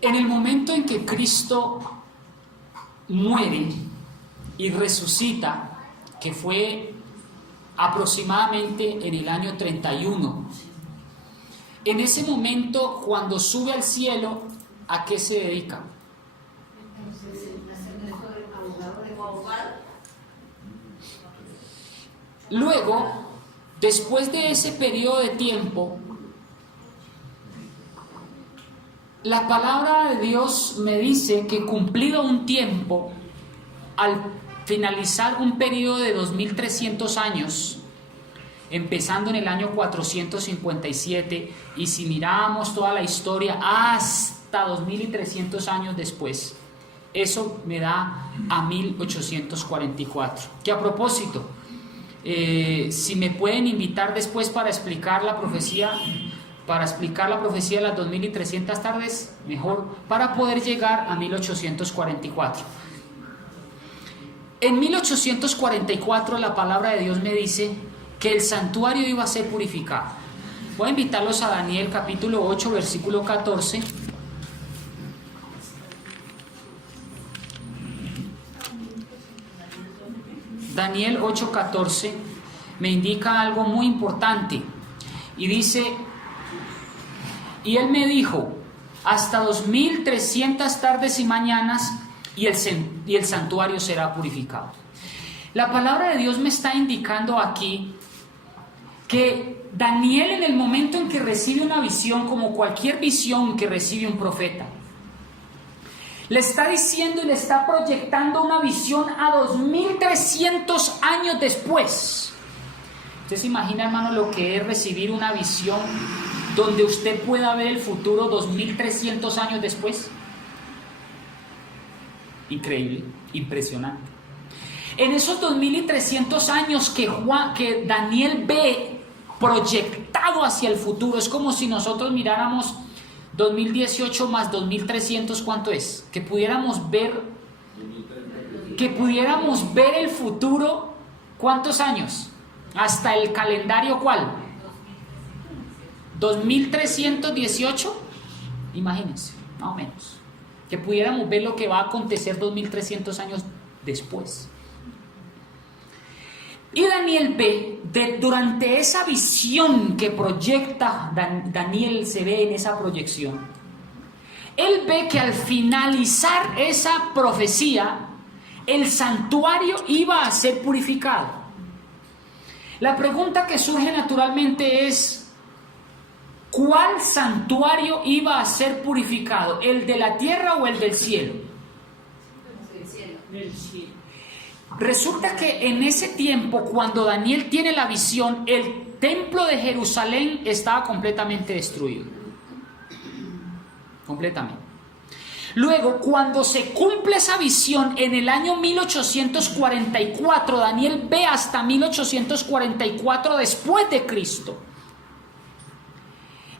En el momento en que Cristo muere y resucita, que fue aproximadamente en el año 31, en ese momento, cuando sube al cielo, ¿a qué se dedica? Luego, después de ese periodo de tiempo, la palabra de Dios me dice que cumplido un tiempo, al finalizar un periodo de 2300 años, empezando en el año 457, y si mirábamos toda la historia hasta 2300 años después, eso me da a 1844. Que a propósito, si me pueden invitar después para explicar la profecía de las 2300 tardes, mejor, para poder llegar a 1844. En 1844 la palabra de Dios me dice que el santuario iba a ser purificado. Voy a invitarlos a Daniel capítulo 8, versículo 14. Daniel 8:14 me indica algo muy importante y dice: y él me dijo, hasta 2300 tardes y mañanas y el santuario será purificado. La palabra de Dios me está indicando aquí que Daniel, en el momento en que recibe una visión, como cualquier visión que recibe un profeta, le está diciendo y le está proyectando una visión a 2300 años después. ¿Usted se imagina, hermano, lo que es recibir una visión donde usted pueda ver el futuro 2300 años después? Increíble, impresionante. En esos 2300 años que Daniel ve proyectado hacia el futuro, es como si nosotros miráramos 2018 más 2300, ¿cuánto es? Que pudiéramos ver el futuro, ¿cuántos años? Hasta el calendario, ¿cuál? 2318, imagínense, más o menos. Que pudiéramos ver lo que va a acontecer 2300 años después. Y Daniel ve, durante esa visión que proyecta, Daniel se ve en esa proyección, él ve que al finalizar esa profecía, el santuario iba a ser purificado. La pregunta que surge naturalmente es: ¿cuál santuario iba a ser purificado? ¿El de la tierra o el del cielo? Del cielo. Resulta que en ese tiempo, cuando Daniel tiene la visión, el templo de Jerusalén estaba completamente destruido. Completamente. Luego, cuando se cumple esa visión en el año 1844, Daniel ve hasta 1844 después de Cristo.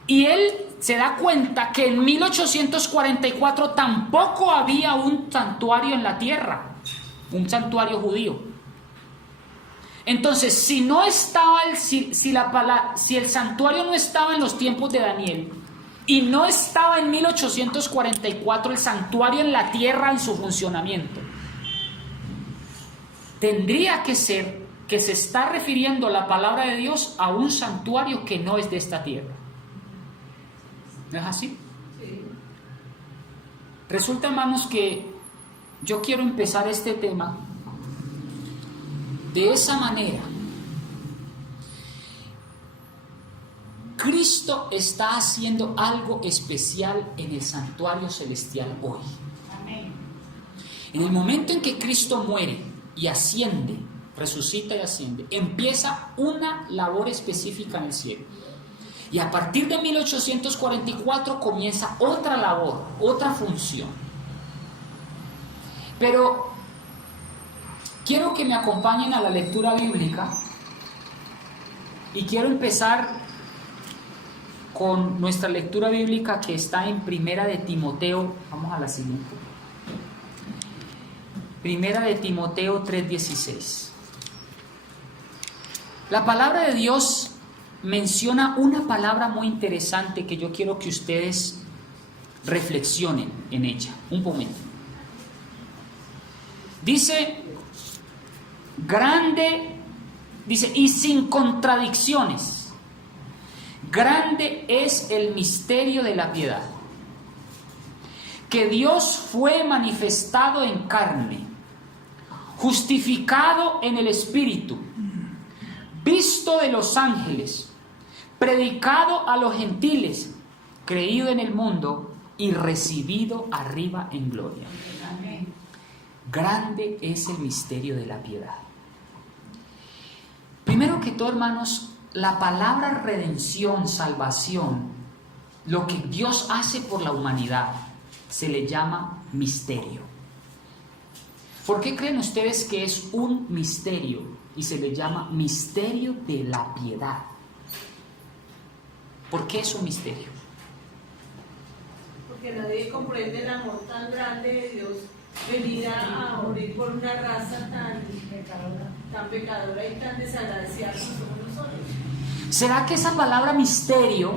Y él se da cuenta que en 1844 tampoco había un santuario en la tierra, un santuario judío. Entonces, si el santuario no estaba en los tiempos de Daniel y no estaba en 1844 el santuario en la tierra en su funcionamiento, tendría que ser que se está refiriendo la palabra de Dios a un santuario que no es de esta tierra. ¿No es así? Sí. Resulta, hermanos, que yo quiero empezar este tema de esa manera. Cristo está haciendo algo especial en el santuario celestial hoy. Amén. En el momento en que Cristo muere y asciende, resucita y asciende, empieza una labor específica en el cielo. Y a partir de 1844 comienza otra labor, otra función. Pero quiero que me acompañen a la lectura bíblica y quiero empezar con nuestra lectura bíblica que está en Primera de Timoteo. Vamos a la siguiente. Primera de Timoteo 3:16. La palabra de Dios menciona una palabra muy interesante que yo quiero que ustedes reflexionen en ella un momento. Dice, grande, dice, y sin contradicciones, grande es el misterio de la piedad, que Dios fue manifestado en carne, justificado en el Espíritu, visto de los ángeles, predicado a los gentiles, creído en el mundo y recibido arriba en gloria. Grande es el misterio de la piedad. Primero que todo, hermanos, la palabra redención, salvación, lo que Dios hace por la humanidad, se le llama misterio. ¿Por qué creen ustedes que es un misterio y se le llama misterio de la piedad? ¿Por qué es un misterio? Porque nadie comprende el amor tan grande de Dios, venir a morir por una raza tan pecadora y tan desagradecida como somos nosotros. ¿Será que esa palabra misterio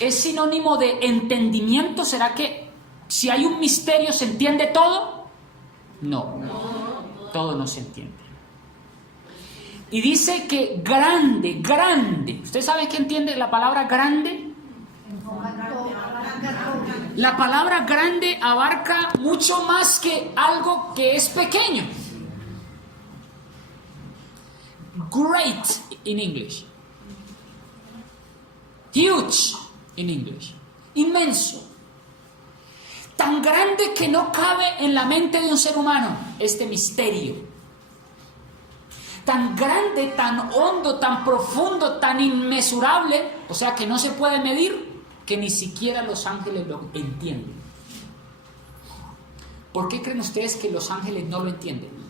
es sinónimo de entendimiento? ¿Será que si hay un misterio se entiende todo? No, todo no se entiende. Y dice que grande, grande. ¿Usted sabe qué entiende la palabra grande? La palabra grande abarca mucho más que algo que es pequeño. Great in English. Huge in English. Inmenso. Tan grande que no cabe en la mente de un ser humano este misterio. Tan grande, tan hondo, tan profundo, tan inmesurable, o sea que no se puede medir, que ni siquiera los ángeles lo entienden. ¿Por qué creen ustedes que los ángeles no lo entienden?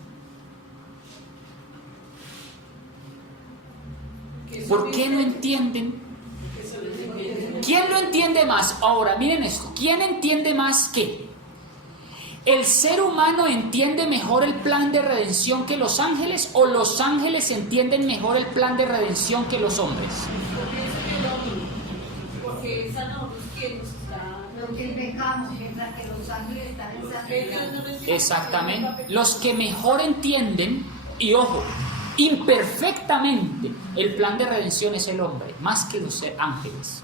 ¿Por qué no entienden? ¿Quién lo entiende más? Ahora, miren esto. ¿Quién entiende más qué? ¿El ser humano entiende mejor el plan de redención que los ángeles o los ángeles entienden mejor el plan de redención que los hombres? Porque esa no que nos está... Lo que pecamos, mientras que los ángeles están en santidad. Exactamente. Los que mejor entienden, y ojo, imperfectamente, el plan de redención es el hombre, más que los ángeles.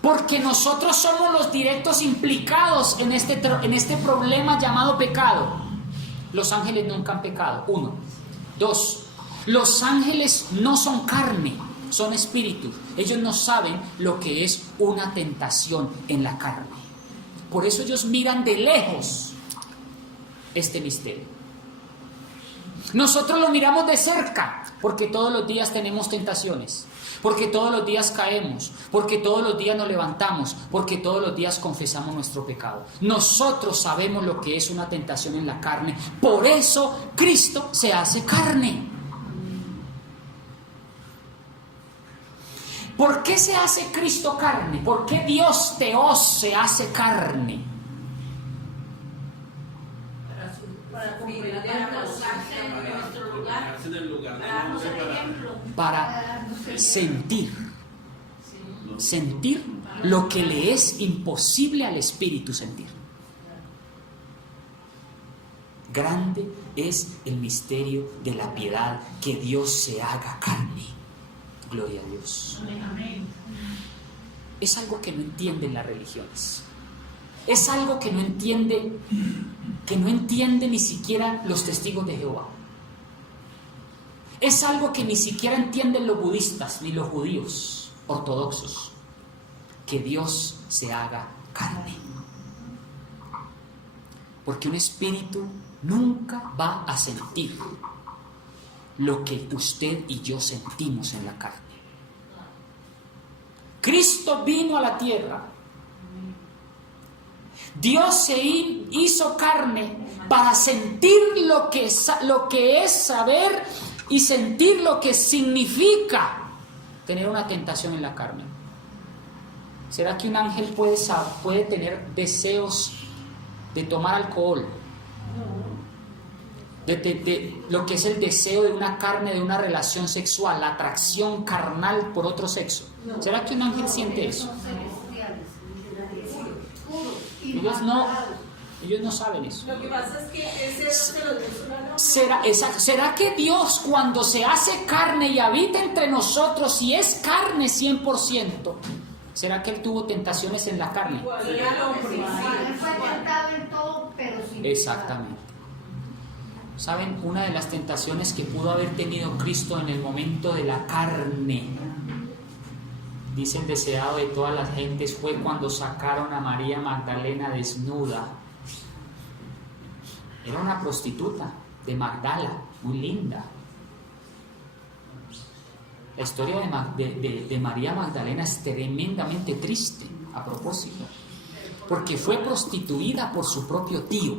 Porque nosotros somos los directos implicados en este problema llamado pecado. Los ángeles nunca han pecado, 1. 2, los ángeles no son carne, son espíritus. Ellos no saben lo que es una tentación en la carne. Por eso ellos miran de lejos este misterio. Nosotros lo miramos de cerca, porque todos los días tenemos tentaciones, porque todos los días caemos, porque todos los días nos levantamos, porque todos los días confesamos nuestro pecado. Nosotros sabemos lo que es una tentación en la carne, por eso Cristo se hace carne. ¿Por qué se hace Cristo carne? ¿Por qué Dios Teos se hace carne? Para comprender en nuestro lugar, para darnos el ejemplo. Para sentir lo que le es imposible al Espíritu sentir. Grande es el misterio de la piedad, que Dios se haga carne. Gloria a Dios. Es algo que no entienden las religiones. Es algo que no entiende ni siquiera los testigos de Jehová. Es algo que ni siquiera entienden los budistas ni los judíos ortodoxos. Que Dios se haga carne. Porque un espíritu nunca va a sentir lo que usted y yo sentimos en la carne. Cristo vino a la tierra. Dios se hizo carne para sentir lo que es saber y sentir lo que significa tener una tentación en la carne. ¿Será que un ángel puede tener deseos de tomar alcohol? de lo que es el deseo de una carne, de una relación sexual, la atracción carnal por otro sexo. ¿Será que un ángel siente eso? Son celestiales, puros y Ellos no saben eso. Lo que pasa es que ese se lo dio una ¿Será que Dios, cuando se hace carne y habita entre nosotros y es carne 100%, será que Él tuvo tentaciones en la carne? Él fue tentado en todo, pero sin Exactamente. ¿Saben? Una de las tentaciones que pudo haber tenido Cristo en el momento de la carne, dice el deseado de todas las gentes, fue cuando sacaron a María Magdalena desnuda. Era una prostituta de Magdala, muy linda. La historia de María Magdalena es tremendamente triste, a propósito, porque fue prostituida por su propio tío.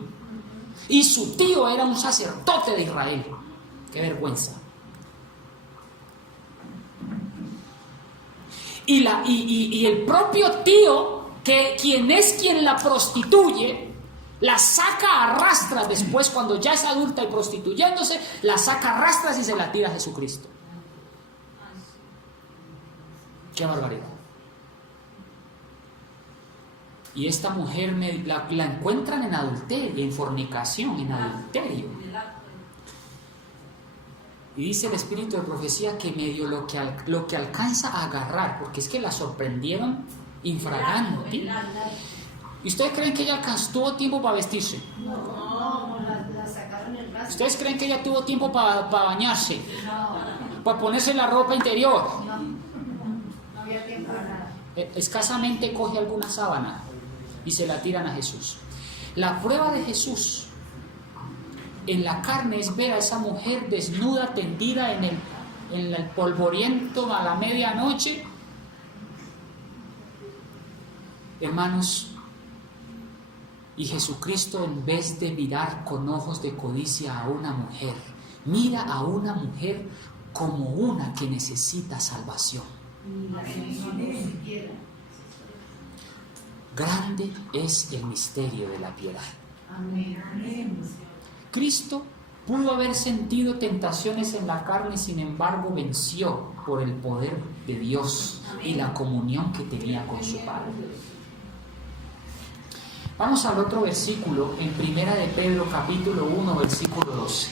Y su tío era un sacerdote de Israel. ¡Qué vergüenza! Y el propio tío, quien la prostituye, la saca a rastras después, cuando ya es adulta y prostituyéndose, la saca a rastras y se la tira a Jesucristo. ¡Qué barbaridad! Y esta mujer la encuentran en adulterio, en fornicación, en adulterio. Y dice el espíritu de profecía que medio lo que alcanza a agarrar, porque es que la sorprendieron infraganti. ¿Y ustedes creen que ella tuvo tiempo para vestirse? No, la sacaron el brazo. ¿Ustedes creen que ella tuvo tiempo para bañarse? No, ¿Para ponerse la ropa interior? no había tiempo para nada. Escasamente coge alguna sábana y se la tiran a Jesús. La prueba de Jesús en la carne es ver a esa mujer desnuda, tendida en el polvoriento a la medianoche. Hermanos, y Jesucristo, en vez de mirar con ojos de codicia a una mujer, mira a una mujer como una que necesita salvación. Grande es el misterio de la piedad. Cristo pudo haber sentido tentaciones en la carne, sin embargo venció por el poder de Dios y la comunión que tenía con su Padre. Vamos al otro versículo, en Primera de Pedro capítulo 1, versículo 12.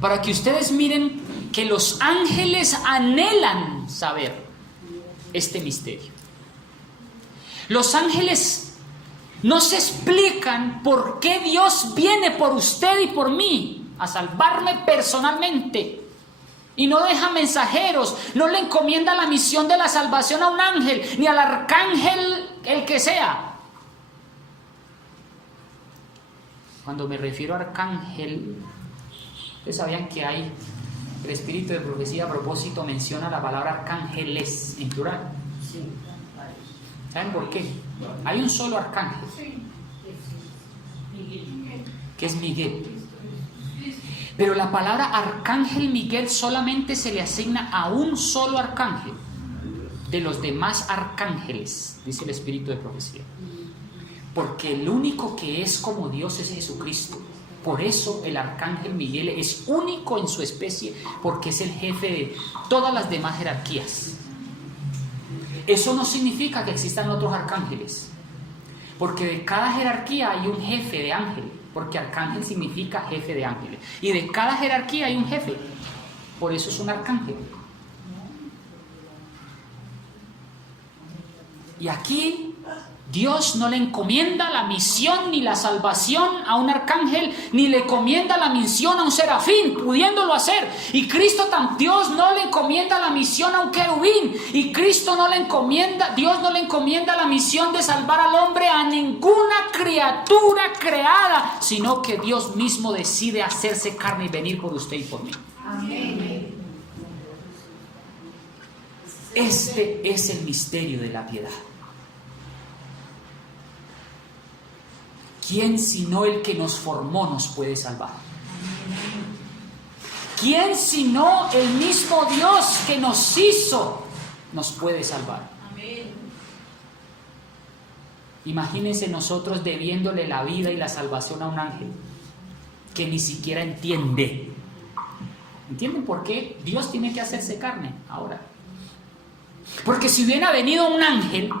Para que ustedes miren que los ángeles anhelan saber este misterio. Los ángeles no se explican por qué Dios viene por usted y por mí a salvarme personalmente. Y no deja mensajeros, no le encomienda la misión de la salvación a un ángel, ni al arcángel, el que sea. Cuando me refiero a arcángel, ustedes sabían que hay, el espíritu de profecía a propósito menciona la palabra arcángeles en plural. ¿Saben por qué? Hay un solo arcángel, que es Miguel. Pero la palabra arcángel Miguel solamente se le asigna a un solo arcángel de los demás arcángeles, dice el espíritu de profecía. Porque el único que es como Dios es Jesucristo. Por eso el arcángel Miguel es único en su especie, porque es el jefe de todas las demás jerarquías. Eso no significa que existan otros arcángeles, porque de cada jerarquía hay un jefe de ángel, porque arcángel significa jefe de ángeles, y de cada jerarquía hay un jefe, por eso es un arcángel. Y aquí Dios no le encomienda la misión ni la salvación a un arcángel, ni le encomienda la misión a un serafín, pudiéndolo hacer. Y Dios no le encomienda la misión a un querubín. Y Dios no le encomienda la misión de salvar al hombre a ninguna criatura creada, sino que Dios mismo decide hacerse carne y venir por usted y por mí. Amén. Este es el misterio de la piedad. ¿Quién sino el que nos formó nos puede salvar? ¿Quién sino el mismo Dios que nos hizo nos puede salvar? Imagínense nosotros debiéndole la vida y la salvación a un ángel que ni siquiera entiende. ¿Entienden por qué Dios tiene que hacerse carne ahora? Porque si hubiera venido un ángel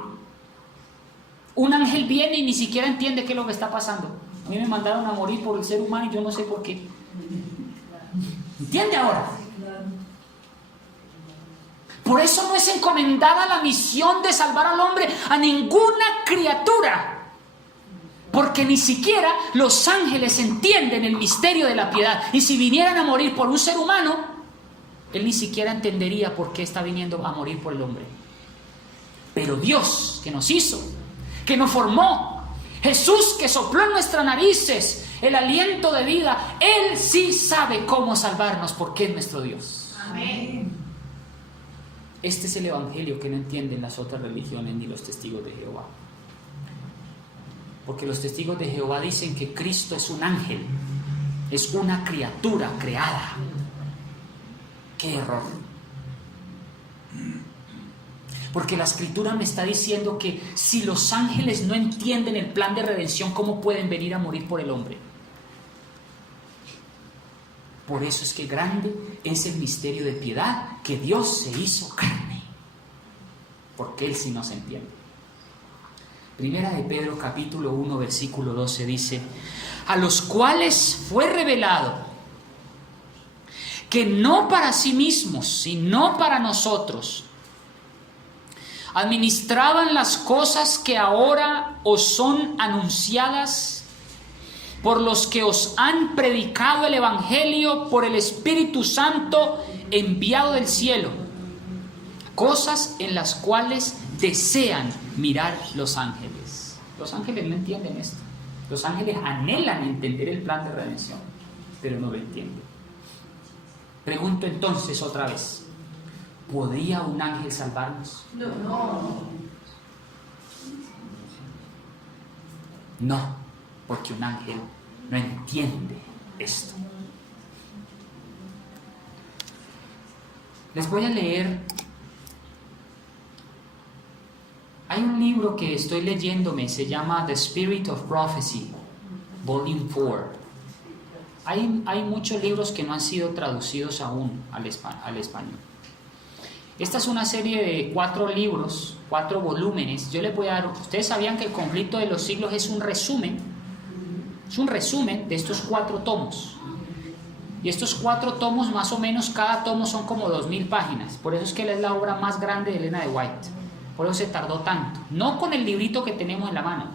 viene y ni siquiera entiende qué es lo que está pasando. A mí me mandaron a morir por el ser humano y yo no sé por qué. ¿Entiende ahora? Por eso no es encomendada la misión de salvar al hombre a ninguna criatura. Porque ni siquiera los ángeles entienden el misterio de la piedad. Y si vinieran a morir por un ser humano, él ni siquiera entendería por qué está viniendo a morir por el hombre. Pero Dios, que nos hizo, que nos formó, Jesús, que sopló en nuestras narices el aliento de vida, Él sí sabe cómo salvarnos porque es nuestro Dios. Amén. Este es el evangelio que no entienden las otras religiones ni los testigos de Jehová. Porque los testigos de Jehová dicen que Cristo es un ángel, es una criatura creada. ¡Qué error! Porque la Escritura me está diciendo que si los ángeles no entienden el plan de redención, ¿cómo pueden venir a morir por el hombre? Por eso es que grande es el misterio de piedad, que Dios se hizo carne. Porque Él sí nos entiende. Primera de Pedro capítulo 1 versículo 12 dice: a los cuales fue revelado que no para sí mismos, sino para nosotros, administraban las cosas que ahora os son anunciadas por los que os han predicado el Evangelio por el Espíritu Santo enviado del cielo, cosas en las cuales desean mirar los ángeles. Los ángeles no entienden esto. Los ángeles anhelan entender el plan de redención, pero no lo entienden. Pregunto entonces otra vez: ¿podría un ángel salvarnos? No, porque un ángel no entiende esto. Les voy a leer. Hay un libro que estoy leyéndome, se llama The Spirit of Prophecy, Volume 4. Hay muchos libros que no han sido traducidos aún al español. Esta es una serie de 4 libros, 4 volúmenes. Yo les voy a dar. Ustedes sabían que el conflicto de los siglos es un resumen de estos 4 tomos. Y estos 4 tomos, más o menos, cada tomo son como 2000 páginas. Por eso es que es la obra más grande de Elena de White. Por eso se tardó tanto. No con el librito que tenemos en la mano.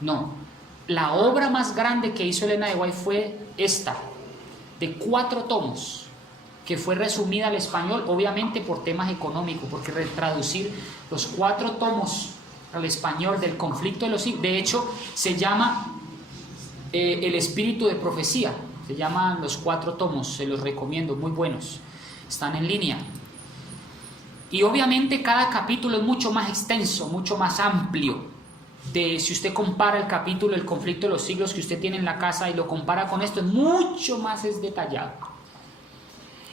No. La obra más grande que hizo Elena de White fue esta, de 4 tomos, que fue resumida al español, obviamente por temas económicos, porque traducir los 4 tomos al español del conflicto de los siglos, de hecho, se llama El Espíritu de Profecía. Se llaman los 4 tomos, se los recomiendo, muy buenos. Están en línea. Y obviamente cada capítulo es mucho más extenso, mucho más amplio. Si usted compara el capítulo El conflicto de los siglos que usted tiene en la casa y lo compara con esto, es mucho más detallado.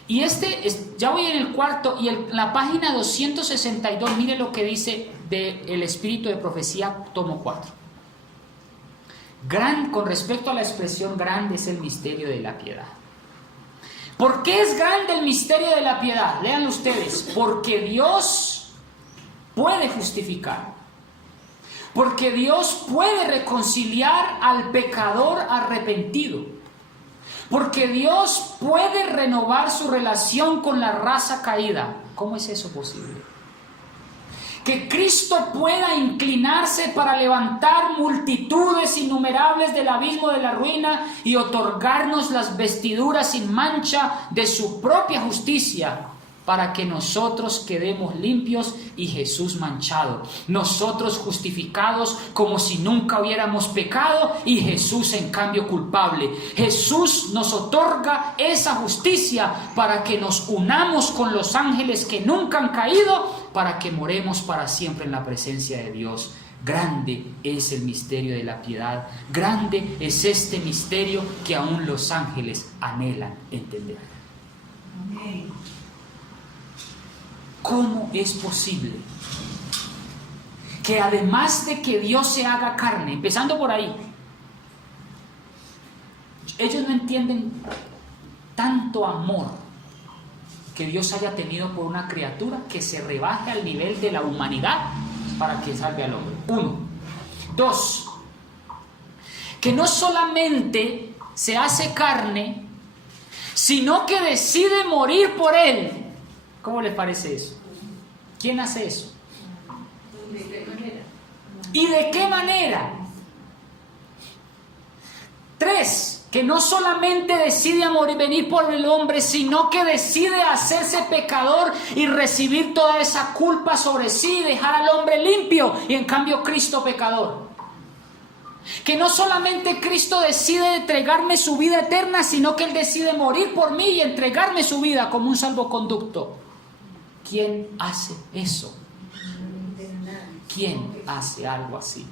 Y ya voy en el cuarto, y la página 262, mire lo que dice de El Espíritu de Profecía, tomo 4. Con respecto a la expresión grande es el misterio de la piedad. ¿Por qué es grande el misterio de la piedad? Lean ustedes. Porque Dios puede justificar. Porque Dios puede reconciliar al pecador arrepentido. Porque Dios puede renovar su relación con la raza caída. ¿Cómo es eso posible? Que Cristo pueda inclinarse para levantar multitudes innumerables del abismo de la ruina y otorgarnos las vestiduras sin mancha de su propia justicia, para que nosotros quedemos limpios y Jesús manchado. Nosotros justificados como si nunca hubiéramos pecado y Jesús en cambio culpable. Jesús nos otorga esa justicia para que nos unamos con los ángeles que nunca han caído, para que moremos para siempre en la presencia de Dios. Grande es el misterio de la piedad. Grande es este misterio que aún los ángeles anhelan entender. Amén. ¿Cómo es posible que además de que Dios se haga carne, empezando por ahí, ellos no entienden tanto amor que Dios haya tenido por una criatura que se rebaje al nivel de la humanidad para que salve al hombre. 1. 2. Que no solamente se hace carne, sino que decide morir por él. ¿Cómo les parece eso? ¿Quién hace eso? ¿De qué manera? ¿Y de qué manera? 3. Que no solamente decide venir por el hombre, sino que decide hacerse pecador y recibir toda esa culpa sobre sí, dejar al hombre limpio, y en cambio Cristo pecador. Que no solamente Cristo decide entregarme su vida eterna, sino que Él decide morir por mí y entregarme su vida como un salvoconducto. ¿Quién hace eso? ¿Quién hace algo así?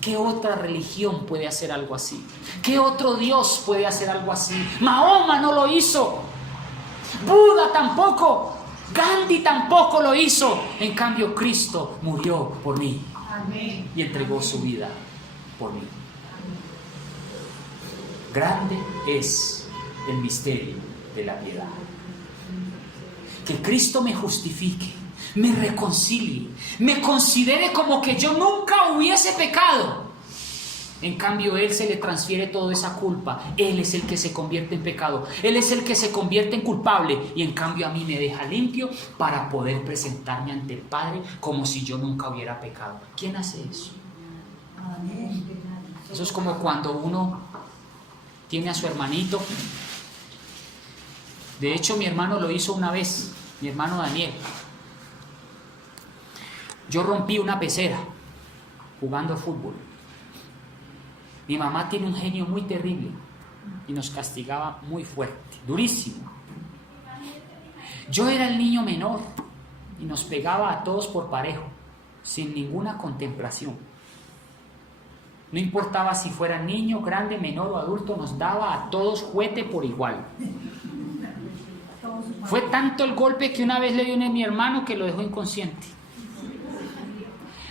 ¿Qué otra religión puede hacer algo así? ¿Qué otro Dios puede hacer algo así? Mahoma no lo hizo. Buda tampoco. Gandhi tampoco lo hizo. En cambio, Cristo murió por mí. Amén. Y entregó su vida por mí. Grande es el misterio de la piedad. Que Cristo me justifique, me reconcilie, me considere como que yo nunca hubiese pecado. En cambio, Él se le transfiere toda esa culpa. Él es el que se convierte en pecado. Él es el que se convierte en culpable. Y en cambio a mí me deja limpio para poder presentarme ante el Padre como si yo nunca hubiera pecado. ¿Quién hace eso? Eso es como cuando uno tiene a su hermanito. De hecho, mi hermano lo hizo una vez, mi hermano Daniel. Yo rompí una pecera jugando fútbol. Mi mamá tiene un genio muy terrible y nos castigaba muy fuerte, durísimo. Yo era el niño menor y nos pegaba a todos por parejo, sin ninguna contemplación. No importaba si fuera niño, grande, menor o adulto, nos daba a todos juguete por igual. Fue tanto el golpe que una vez le dio a mi hermano que lo dejó inconsciente.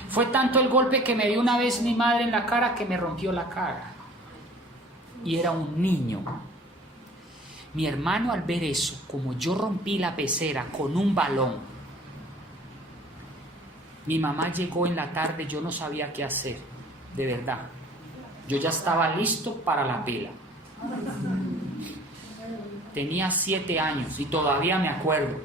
Fue tanto el golpe que me dio una vez mi madre en la cara que me rompió la cara. Y era un niño. Mi hermano, al ver eso, como yo rompí la pecera con un balón, mi mamá llegó en la tarde, yo no sabía qué hacer, de verdad. Yo ya estaba listo para la pela. Tenía 7 años y todavía me acuerdo.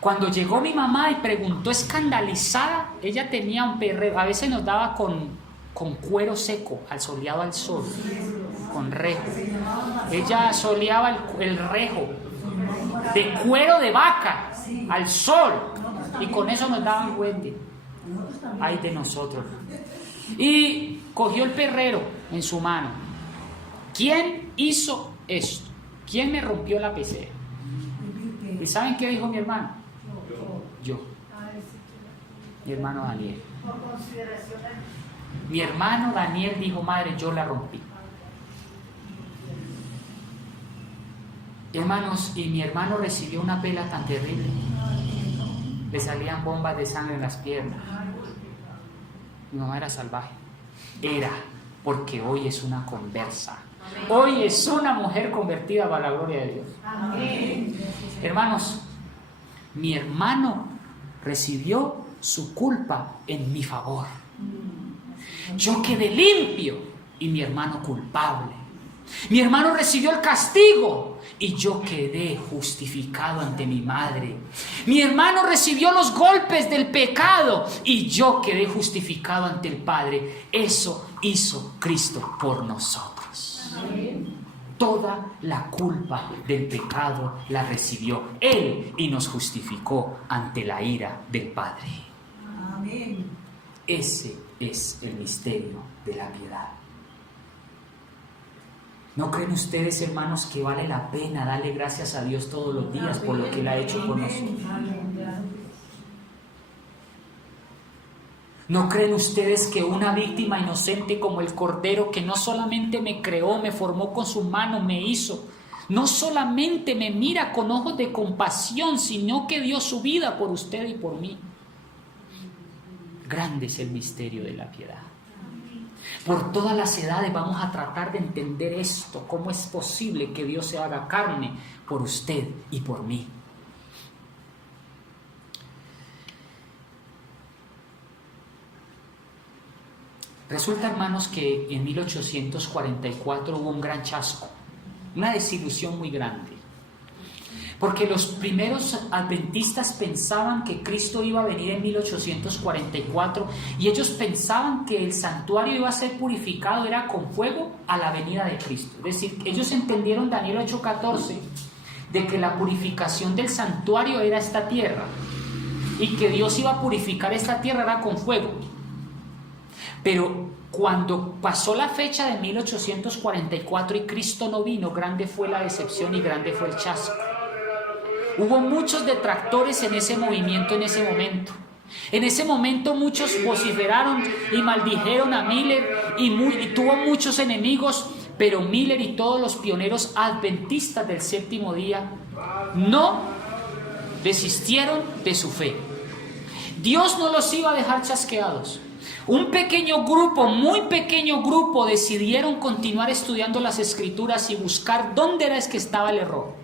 Cuando llegó mi mamá y preguntó escandalizada, ella tenía un perrero, a veces nos daba con cuero seco, soleado al sol, con rejo. Ella soleaba el rejo de cuero de vaca al sol y con eso nos daban juguete. Ay de nosotros. Y cogió el perrero en su mano. ¿Quién hizo esto? ¿Quién me rompió la pecera? ¿Y saben qué dijo mi hermano? Yo. Mi hermano Daniel. Mi hermano Daniel dijo, madre, yo la rompí. Hermanos, y mi hermano recibió una pela tan terrible. Le salían bombas de sangre en las piernas. Mi mamá era salvaje. Era, porque hoy es una conversa. Hoy es una mujer convertida para la gloria de Dios. Amén. Hermanos, mi hermano recibió su culpa en mi favor. Yo quedé limpio y mi hermano culpable. Mi hermano recibió el castigo y yo quedé justificado ante mi madre. Mi hermano recibió los golpes del pecado y yo quedé justificado ante el Padre. Eso hizo Cristo por nosotros. Amén. Toda la culpa del pecado la recibió Él y nos justificó ante la ira del Padre. Amén. Ese es el misterio de la piedad. ¿No creen ustedes, hermanos, que vale la pena darle gracias a Dios todos los días por lo que Él ha hecho por nosotros? ¿No creen ustedes que una víctima inocente como el Cordero, que no solamente me creó, me formó con su mano, me hizo, no solamente me mira con ojos de compasión, sino que dio su vida por usted y por mí? Grande es el misterio de la piedad. Por todas las edades vamos a tratar de entender esto. ¿Cómo es posible que Dios se haga carne por usted y por mí? Resulta, hermanos, que en 1844 hubo un gran chasco, una desilusión muy grande. Porque los primeros adventistas pensaban que Cristo iba a venir en 1844 y ellos pensaban que el santuario iba a ser purificado, era con fuego a la venida de Cristo. Es decir, ellos entendieron Daniel 8:14 de que la purificación del santuario era esta tierra y que Dios iba a purificar esta tierra era con fuego. Pero cuando pasó la fecha de 1844 y Cristo no vino, grande fue la decepción y grande fue el chasco. Hubo muchos detractores en ese movimiento en ese momento. En ese momento muchos vociferaron y maldijeron a Miller y tuvo muchos enemigos, pero Miller y todos los pioneros adventistas del séptimo día no desistieron de su fe. Dios no los iba a dejar chasqueados. Un pequeño grupo, muy pequeño grupo, decidieron continuar estudiando las Escrituras y buscar dónde era que estaba el error.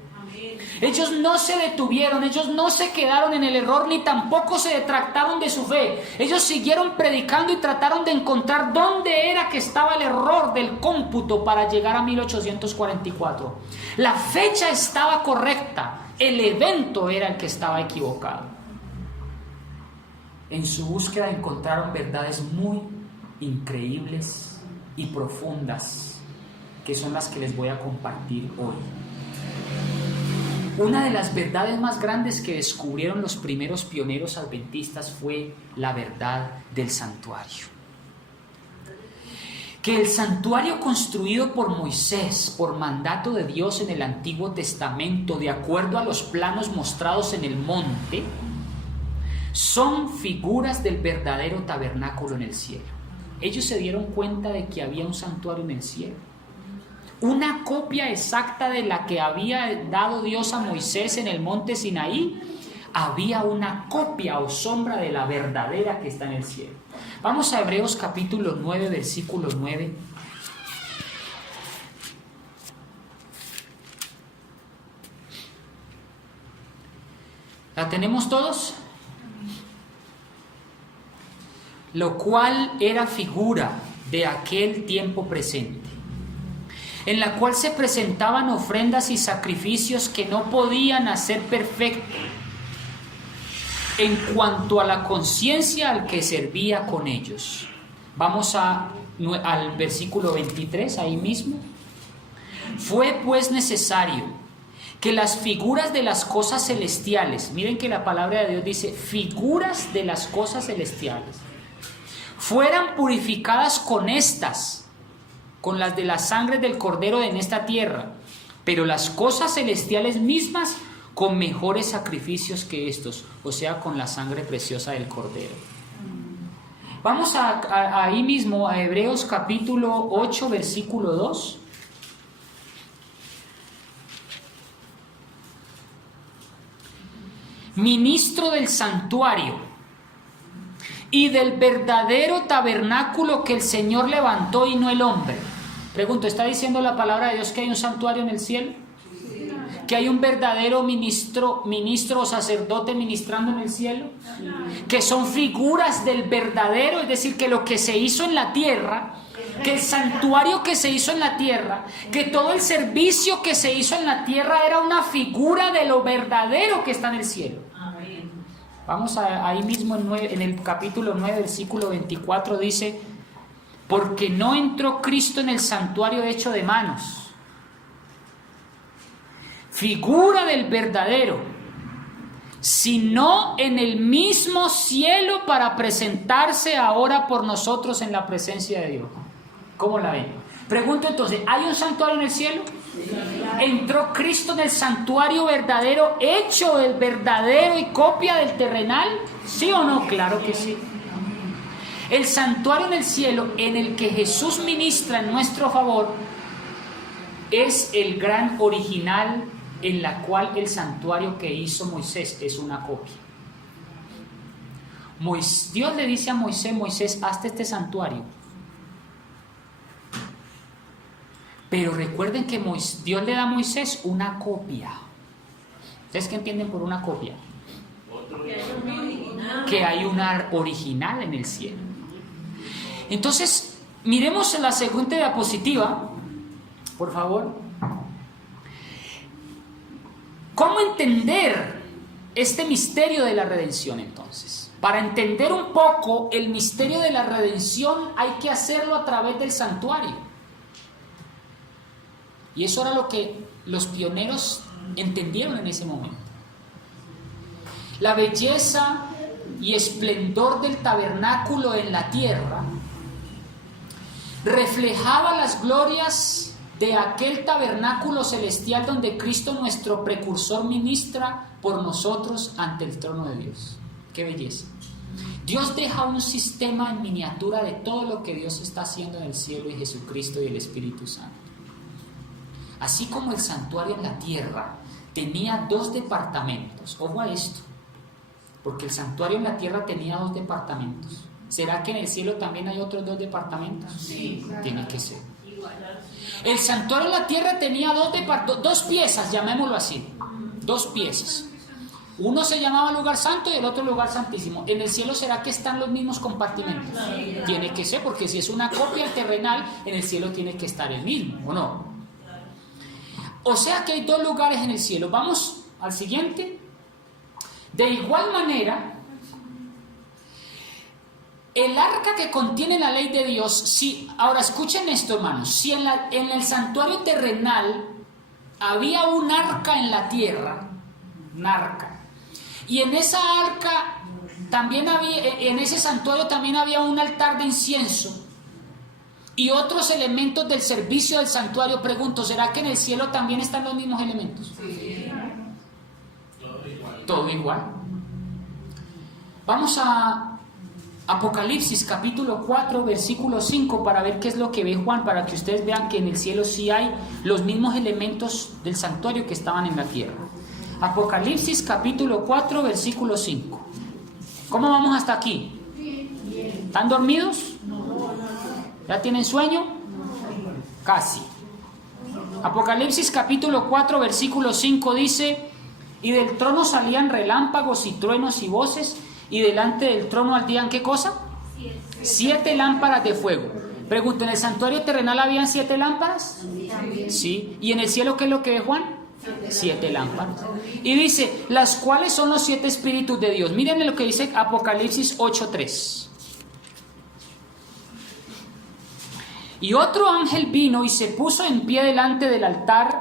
Ellos no se detuvieron, ellos no se quedaron en el error ni tampoco se detractaron de su fe. Ellos siguieron predicando y trataron de encontrar dónde era que estaba el error del cómputo para llegar a 1844. La fecha estaba correcta, el evento era el que estaba equivocado. En su búsqueda encontraron verdades muy increíbles y profundas, que son las que les voy a compartir hoy. Una de las verdades más grandes que descubrieron los primeros pioneros adventistas fue la verdad del santuario. Que el santuario construido por Moisés, por mandato de Dios en el Antiguo Testamento, de acuerdo a los planos mostrados en el monte, son figuras del verdadero tabernáculo en el cielo. Ellos se dieron cuenta de que había un santuario en el cielo. Una copia exacta de la que había dado Dios a Moisés en el monte Sinaí, había una copia o sombra de la verdadera que está en el cielo. Vamos a Hebreos capítulo 9, versículo 9. ¿La tenemos todos? Lo cual era figura de aquel tiempo presente, en la cual se presentaban ofrendas y sacrificios que no podían hacer perfecto en cuanto a la conciencia al que servía con ellos. Vamos al versículo 23, ahí mismo. Fue pues necesario que las figuras de las cosas celestiales, miren que la palabra de Dios dice figuras de las cosas celestiales, fueran purificadas con las de la sangre del Cordero en esta tierra, pero las cosas celestiales mismas con mejores sacrificios que estos, o sea, con la sangre preciosa del Cordero. Vamos ahí mismo a Hebreos capítulo 8, versículo 2. Ministro del santuario y del verdadero tabernáculo que el Señor levantó y no el hombre. Pregunto, ¿está diciendo la palabra de Dios que hay un santuario en el cielo? Sí. ¿Que hay un verdadero ministro o sacerdote ministrando en el cielo? Sí. Que son figuras del verdadero, es decir, que lo que se hizo en la tierra, que el santuario que se hizo en la tierra, que todo el servicio que se hizo en la tierra era una figura de lo verdadero que está en el cielo. Vamos ahí mismo en el capítulo 9, versículo 24, dice: porque no entró Cristo en el santuario hecho de manos, figura del verdadero, sino en el mismo cielo para presentarse ahora por nosotros en la presencia de Dios. ¿Cómo la ven? Pregunto entonces, ¿hay un santuario en el cielo? ¿Entró Cristo en el santuario verdadero, hecho el verdadero y copia del terrenal? ¿Sí o no? Claro que sí. El santuario en el cielo en el que Jesús ministra en nuestro favor es el gran original, en la cual el santuario que hizo Moisés es una copia. Dios le dice a Moisés, hazte este santuario. Pero recuerden que Dios le da a Moisés una copia. ¿Ustedes qué entienden por una copia? Que hay una original en el cielo. Entonces, miremos en la siguiente diapositiva, por favor. ¿Cómo entender este misterio de la redención entonces? Para entender un poco el misterio de la redención hay que hacerlo a través del santuario. Y eso era lo que los pioneros entendieron en ese momento. La belleza y esplendor del tabernáculo en la tierra reflejaba las glorias de aquel tabernáculo celestial donde Cristo nuestro precursor ministra por nosotros ante el trono de Dios. ¡Qué belleza! Dios deja un sistema en miniatura de todo lo que Dios está haciendo en el cielo y Jesucristo y el Espíritu Santo. Así como el santuario en la tierra tenía 2 departamentos. Ojo a esto, porque el santuario en la tierra tenía 2 departamentos. ¿Será que en el cielo también hay otros 2 departamentos? Sí. Tiene que ser. El santuario en la tierra tenía 2 piezas, llamémoslo así. 2 piezas. Uno se llamaba lugar santo y el otro lugar santísimo. ¿En el cielo será que están los mismos compartimentos? Tiene que ser, porque si es una copia terrenal, en el cielo tiene que estar el mismo, ¿o no? O sea que hay 2 lugares en el cielo. Vamos al siguiente. De igual manera, el arca que contiene la ley de Dios, ahora escuchen esto, hermanos, si en el santuario terrenal había un arca en la tierra, un arca, y en esa arca también en ese santuario también había un altar de incienso y otros elementos del servicio del santuario, pregunto, ¿será que en el cielo también están los mismos elementos? Sí. Todo igual. Vamos a Apocalipsis capítulo 4 versículo 5 para ver qué es lo que ve Juan, para que ustedes vean que en el cielo sí hay los mismos elementos del santuario que estaban en la tierra. Apocalipsis capítulo 4 versículo 5. ¿Cómo vamos hasta aquí? ¿Están dormidos? ¿Ya tienen sueño? Casi. Apocalipsis capítulo 4 versículo 5 dice: y del trono salían relámpagos y truenos y voces, y delante del trono ardían ¿qué cosa? 7 lámparas de fuego. Pregunto, ¿en el santuario terrenal habían 7 lámparas? Sí. ¿Y en el cielo qué es lo que ve Juan? 7 lámparas. Y dice, las cuales son los 7 espíritus de Dios. Miren lo que dice Apocalipsis 8:3. Y otro ángel vino y se puso en pie delante del altar,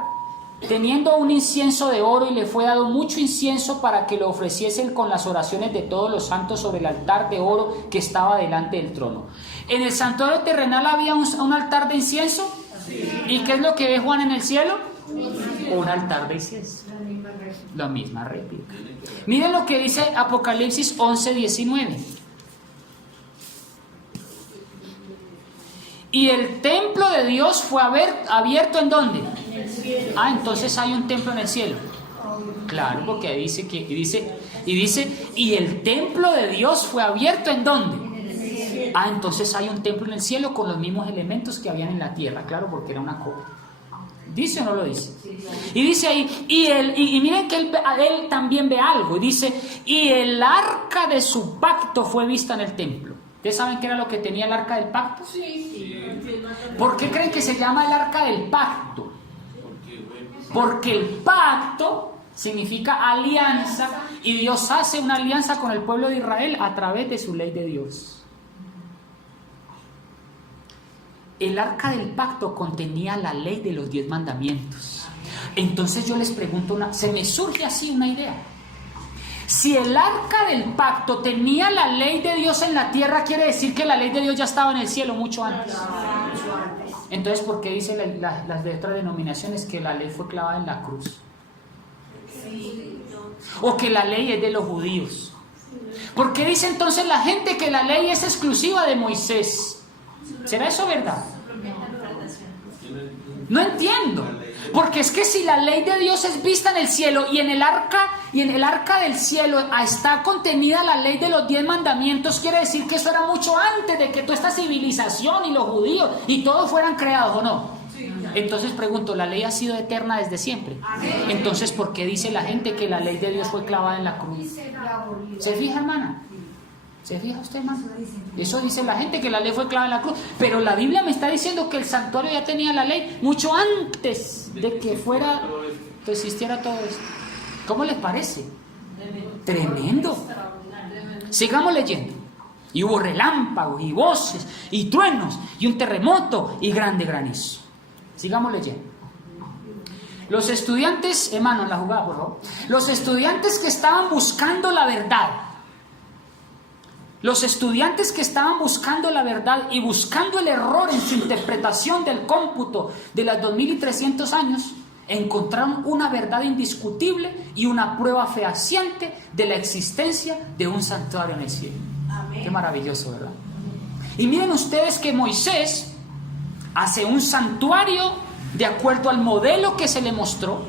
teniendo un incienso de oro, y le fue dado mucho incienso para que lo ofreciesen con las oraciones de todos los santos sobre el altar de oro que estaba delante del trono. ¿En el santuario terrenal había un altar de incienso? Sí. ¿Y qué es lo que ve Juan en el cielo? Un altar de incienso. La misma réplica. Miren lo que dice Apocalipsis 11:19. Y el templo de Dios fue abierto ¿en dónde? En el cielo. Entonces hay un templo en el cielo. Claro, porque ahí dice, y el templo de Dios fue abierto ¿en dónde? En el cielo. Entonces hay un templo en el cielo con los mismos elementos que habían en la tierra, claro, porque era una copia. ¿Dice o no lo dice? Y dice ahí, y miren que él también ve algo, y dice, y el arca de su pacto fue vista en el templo. ¿Ustedes saben qué era lo que tenía el arca del pacto? Sí. ¿Por qué creen que se llama el arca del pacto? Porque el pacto significa alianza, y Dios hace una alianza con el pueblo de Israel a través de su ley de Dios. El arca del pacto contenía la ley de los 10 mandamientos. Entonces yo les pregunto, se me surge así una idea. Si el arca del pacto tenía la ley de Dios en la tierra, quiere decir que la ley de Dios ya estaba en el cielo mucho antes. Entonces, ¿por qué dice las de otras denominaciones que la ley fue clavada en la cruz? O que la ley es de los judíos. ¿Por qué dice entonces la gente que la ley es exclusiva de Moisés? ¿Será eso verdad? No entiendo. Porque es que si la ley de Dios es vista en el cielo y en el arca del cielo está contenida la ley de los 10 mandamientos, quiere decir que eso era mucho antes de que toda esta civilización y los judíos y todos fueran creados, ¿o no? Entonces pregunto, ¿la ley ha sido eterna desde siempre? Entonces, ¿por qué dice la gente que la ley de Dios fue clavada en la cruz? ¿Se fija, hermana? ¿Se fija usted, hermano? Eso dice la gente, que la ley fue clavada en la cruz. Pero la Biblia me está diciendo que el santuario ya tenía la ley mucho antes de que existiera todo esto. ¿Cómo les parece? Tremendo. Sigamos leyendo. Y hubo relámpagos y voces y truenos y un terremoto y grande granizo. Sigamos leyendo. Los estudiantes, hermano, en la jugada, por favor. Los estudiantes que estaban buscando la verdad. Los estudiantes que estaban buscando la verdad y buscando el error en su interpretación del cómputo de las 2300 años, encontraron una verdad indiscutible y una prueba fehaciente de la existencia de un santuario en el cielo. Amén. Qué maravilloso, ¿verdad? Y miren ustedes que Moisés hace un santuario de acuerdo al modelo que se le mostró.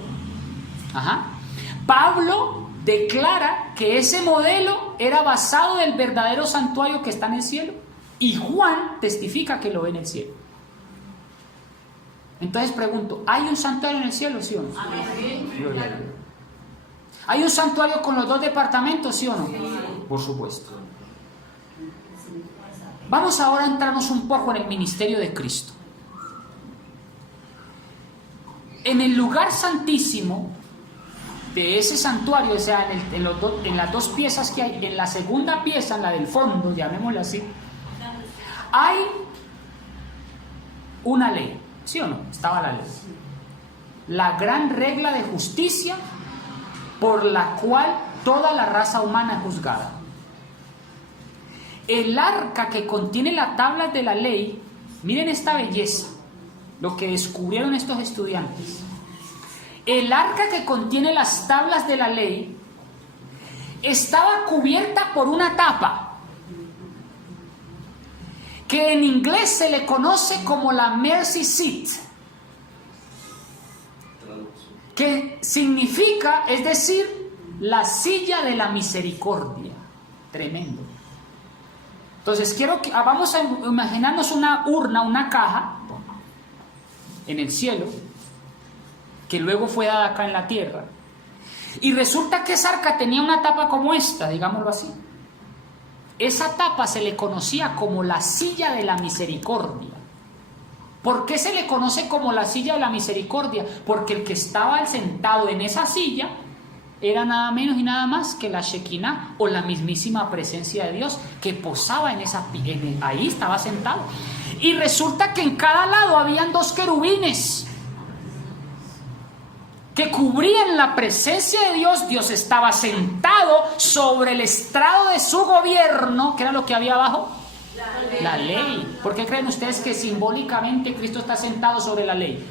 Pablo declara que ese modelo era basado en el verdadero santuario que está en el cielo, y Juan testifica que lo ve en el cielo. Entonces pregunto, ¿hay un santuario en el cielo, sí o no? Amén. ¿Hay un santuario con los 2 departamentos, sí o no? Sí. Por supuesto. Vamos ahora a entrarnos un poco en el ministerio de Cristo. En el lugar santísimo de ese santuario, o sea, en las 2 piezas que hay, en la segunda pieza, en la del fondo, llamémosla así, hay una ley, ¿sí o no? Estaba la ley. La gran regla de justicia por la cual toda la raza humana es juzgada. El arca que contiene las tablas de la ley, miren esta belleza, lo que descubrieron estos estudiantes. El arca que contiene las tablas de la ley estaba cubierta por una tapa que en inglés se le conoce como la mercy seat, que significa, es decir, la silla de la misericordia. Tremendo. Entonces vamos a imaginarnos una urna, una caja en el cielo, que luego fue dada acá en la tierra, y resulta que esa arca tenía una tapa como esta, digámoslo así. Esa tapa se le conocía como la silla de la misericordia. ¿Por qué se le conoce como la silla de la misericordia? Porque el que estaba sentado en esa silla era nada menos y nada más que la Shekinah, o la mismísima presencia de Dios, que posaba ahí estaba sentado. Y resulta que en cada lado habían 2 querubines que cubrían la presencia de Dios. Dios estaba sentado sobre el estrado de su gobierno. ¿Qué era lo que había abajo? La ley. ¿Por qué creen ustedes que simbólicamente Cristo está sentado sobre la ley?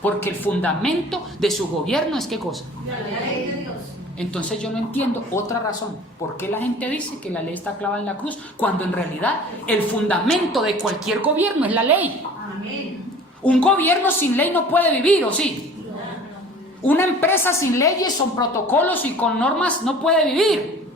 Porque el fundamento de su gobierno es ¿qué cosa? La ley de Dios. Entonces yo no entiendo otra razón. ¿Por qué la gente dice que la ley está clavada en la cruz? Cuando en realidad el fundamento de cualquier gobierno es la ley. Amén. Un gobierno sin ley no puede vivir, ¿o sí? Una empresa sin leyes, con protocolos y con normas no puede vivir.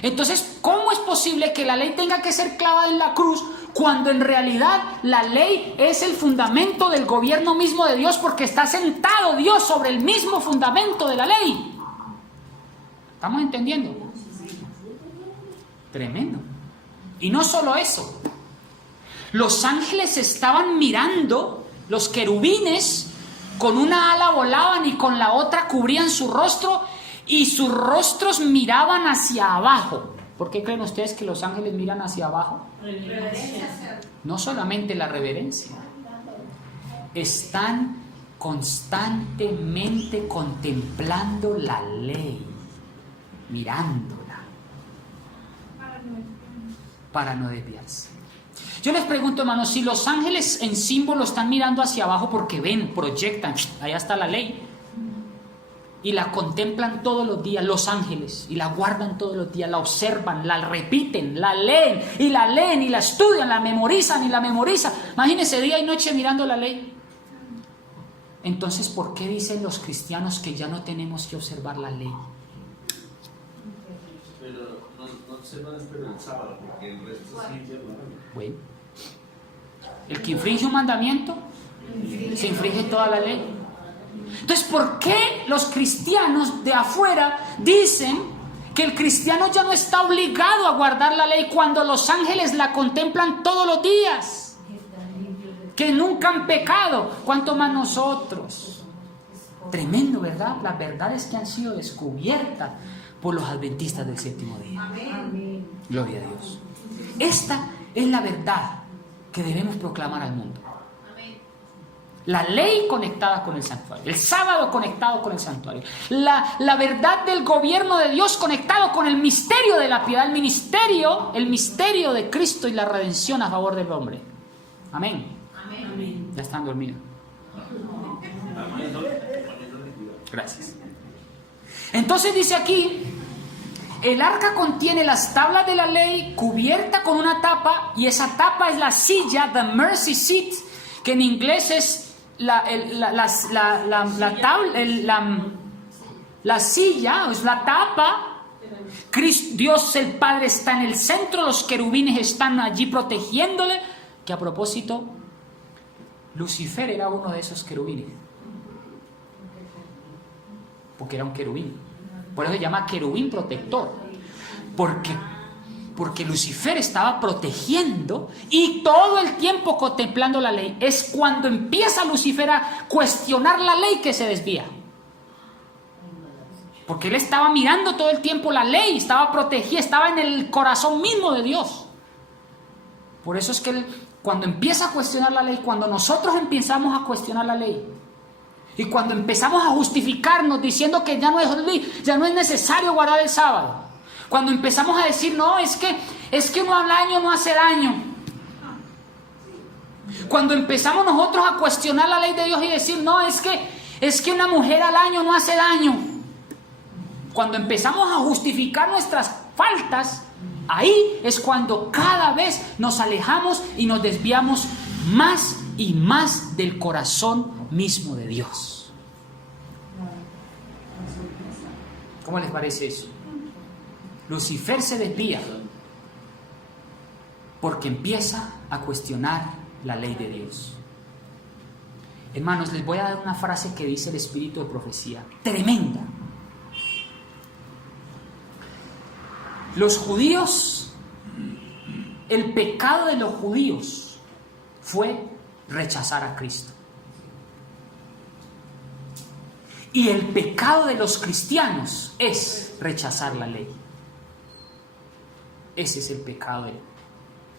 Entonces, ¿cómo es posible que la ley tenga que ser clavada en la cruz cuando en realidad la ley es el fundamento del gobierno mismo de Dios, porque está sentado Dios sobre el mismo fundamento de la ley? ¿Estamos entendiendo? Tremendo. Y no solo eso, los ángeles estaban mirando, los querubines con una ala volaban y con la otra cubrían su rostro, y sus rostros miraban hacia abajo. ¿Por qué creen ustedes que los ángeles miran hacia abajo? No solamente la reverencia, están constantemente contemplando la ley, mirándola, para no desviarse. Yo les pregunto, hermanos, si los ángeles en símbolo están mirando hacia abajo porque ven, proyectan, allá está la ley, y la contemplan todos los días los ángeles, y la guardan todos los días, la observan, la repiten, la leen y la estudian, la memorizan y la memorizan. Imagínense día y noche mirando la ley. Entonces, ¿por qué dicen los cristianos que ya no tenemos que observar la ley? Pero no observan pero el sábado, porque el resto sí ya lo. Bueno, el que infringe un mandamiento, se infringe toda la ley. Entonces, ¿por qué los cristianos de afuera dicen que el cristiano ya no está obligado a guardar la ley cuando los ángeles la contemplan todos los días? Que nunca han pecado, ¿cuánto más nosotros? Tremendo, ¿verdad? Las verdades que han sido descubiertas por los adventistas del séptimo día. Amén. Gloria a Dios. Esta es la verdad que debemos proclamar al mundo. La ley conectada con el santuario, el sábado conectado con el santuario, la verdad del gobierno de Dios conectado con el misterio de la piedad, el misterio de Cristo y la redención a favor del hombre. Amén. Amén. Ya están dormidos. Gracias. Entonces dice aquí, el arca contiene las tablas de la ley cubierta con una tapa, y esa tapa es la silla, the mercy seat, que en inglés es la silla, es la tapa. Dios el Padre está en el centro, los querubines están allí protegiéndole, que a propósito, Lucifer era uno de esos querubines, porque era un querubín, por eso se llama querubín protector, porque Lucifer estaba protegiendo y todo el tiempo contemplando la ley. Es cuando empieza Lucifer a cuestionar la ley que se desvía, porque él estaba mirando todo el tiempo la ley, estaba protegida, estaba en el corazón mismo de Dios. Por eso es que cuando empieza a cuestionar la ley, cuando nosotros empezamos a cuestionar la ley y cuando empezamos a justificarnos diciendo que ya no es necesario guardar el sábado, cuando empezamos a decir, no, es que uno al año no hace daño. Cuando empezamos nosotros a cuestionar la ley de Dios y decir, no, es que una mujer al año no hace daño. Cuando empezamos a justificar nuestras faltas, ahí es cuando cada vez nos alejamos y nos desviamos más y más del corazón mismo de Dios. ¿Cómo les parece eso? Lucifer se desvía porque empieza a cuestionar la ley de Dios. Hermanos, les voy a dar una frase que dice el Espíritu de Profecía, tremenda. Los judíos, el pecado de los judíos fue rechazar a Cristo. Y el pecado de los cristianos es rechazar la ley. Ese es el pecado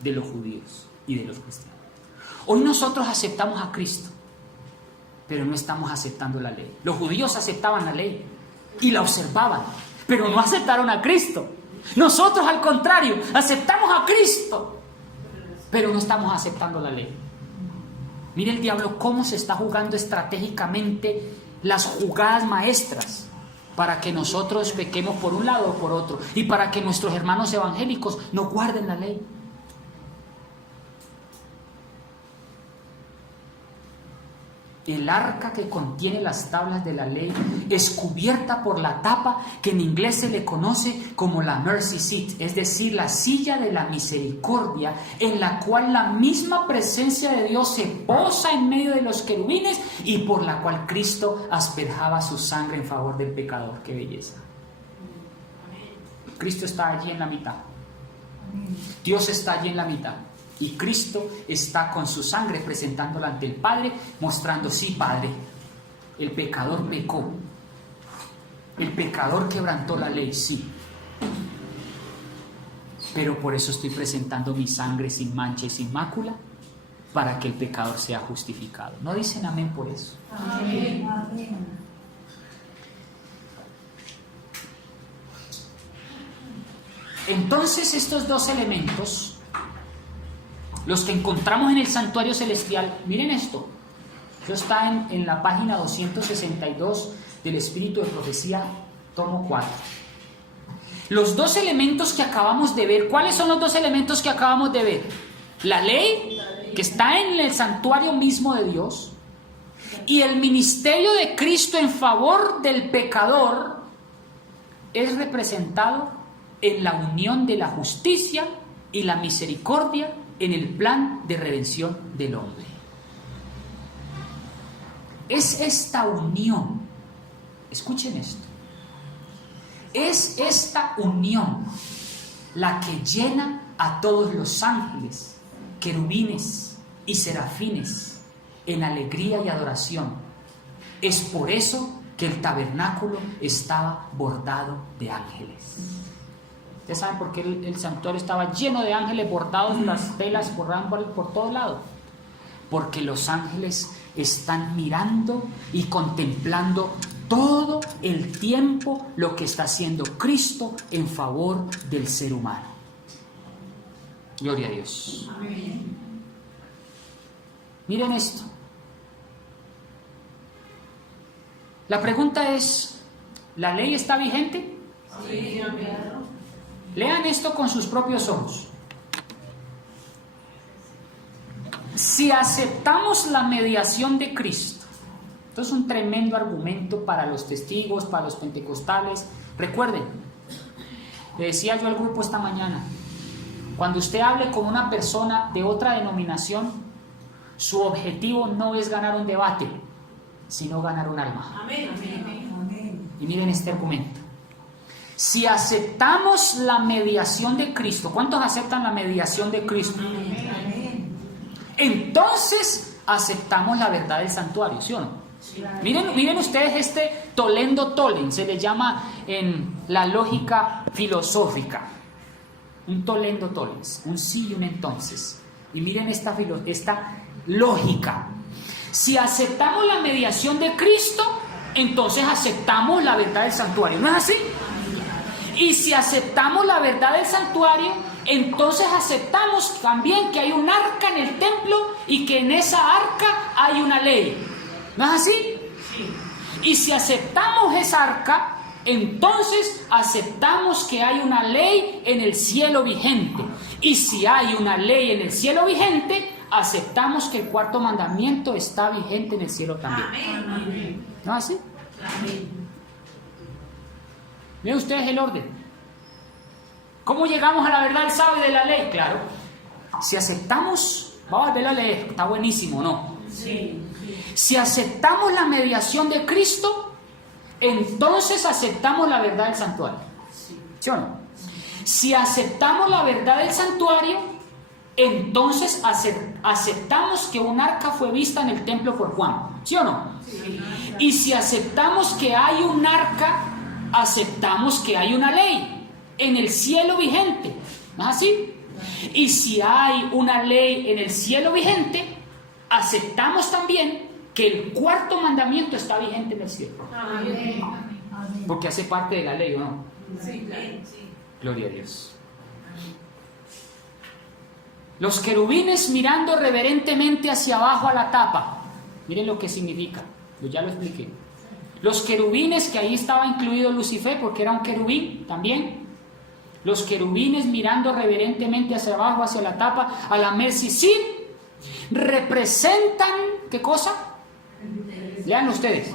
de los judíos y de los cristianos. Hoy nosotros aceptamos a Cristo, pero no estamos aceptando la ley. Los judíos aceptaban la ley y la observaban, pero no aceptaron a Cristo. Nosotros, al contrario, aceptamos a Cristo, pero no estamos aceptando la ley. Mire el diablo cómo se está jugando estratégicamente las jugadas maestras para que nosotros pequemos por un lado o por otro, y para que nuestros hermanos evangélicos no guarden la ley. El arca que contiene las tablas de la ley es cubierta por la tapa que en inglés se le conoce como la mercy seat, es decir, la silla de la misericordia, en la cual la misma presencia de Dios se posa en medio de los querubines y por la cual Cristo asperjaba su sangre en favor del pecador. ¡Qué belleza! Cristo está allí en la mitad. Dios está allí en la mitad. Y Cristo está con su sangre presentándola ante el Padre, mostrando, sí, Padre, el pecador pecó, el pecador quebrantó la ley, sí, pero por eso estoy presentando mi sangre sin mancha y sin mácula, para que el pecador sea justificado. ¿No dicen amén por eso? Amén. Amén. Entonces estos dos elementos, los que encontramos en el santuario celestial, miren esto, está en la página 262 del Espíritu de Profecía, tomo 4. Los dos elementos que acabamos de ver, ¿cuáles son los dos elementos que acabamos de ver? La ley, que está en el santuario mismo de Dios, Y el ministerio de Cristo en favor del pecador es representado en la unión de la justicia y la misericordia en el plan de redención del hombre. Es esta unión, escuchen esto, es esta unión la que llena a todos los ángeles, querubines y serafines en alegría y adoración. Es por eso que el tabernáculo estaba bordado de ángeles. ¿Ustedes saben por qué el santuario estaba lleno de ángeles bordados, las telas bordadas por todo lado? Porque los ángeles están mirando y contemplando todo el tiempo lo que está haciendo Cristo en favor del ser humano. Gloria a Dios. Amén. Miren esto. La pregunta es, ¿la ley está vigente? Sí, amén. Lean esto con sus propios ojos. Si aceptamos la mediación de Cristo, esto es un tremendo argumento para los testigos, para los pentecostales. Recuerden, le decía yo al grupo esta mañana, cuando usted hable con una persona de otra denominación, su objetivo no es ganar un debate, sino ganar un alma. Amén. Amén. Y miren este argumento. Si aceptamos la mediación de Cristo, ¿cuántos aceptan la mediación de Cristo? Entonces aceptamos la verdad del santuario, ¿sí o no? Miren ustedes este tolendo tolen, se le llama en la lógica filosófica. Un tolendo tolens, un sí y un entonces. Y miren esta lógica. Si aceptamos la mediación de Cristo, entonces aceptamos la verdad del santuario, ¿no es así? Y si aceptamos la verdad del santuario, entonces aceptamos también que hay un arca en el templo y que en esa arca hay una ley. ¿No es así? Sí. Y si aceptamos esa arca, entonces aceptamos que hay una ley en el cielo vigente. Y si hay una ley en el cielo vigente, aceptamos que el cuarto mandamiento está vigente en el cielo también. Amén. ¿No es así? Amén. Vean ustedes el orden. ¿Cómo llegamos a la verdad del sábado y de la ley? Claro, si aceptamos, vamos a volver a leer, está buenísimo, ¿no? Sí. Si aceptamos la mediación de Cristo, entonces aceptamos la verdad del santuario. ¿Sí o no? Si aceptamos la verdad del santuario, entonces aceptamos que un arca fue vista en el templo por Juan. ¿Sí o no? Sí. Y si aceptamos que hay un arca, aceptamos que hay una ley en el cielo vigente. ¿No es así? Y si hay una ley en el cielo vigente, aceptamos también que el cuarto mandamiento está vigente en el cielo. Amén. Porque hace parte de la ley, ¿o no? Sí, claro. Sí. Gloria a Dios. Los querubines mirando reverentemente hacia abajo a la tapa. Miren lo que significa. Yo ya lo expliqué. Los querubines, que ahí estaba incluido Lucifer porque era un querubín también. Los querubines mirando reverentemente hacia abajo, hacia la tapa, a la mercy seat, representan, ¿qué cosa? Lean ustedes.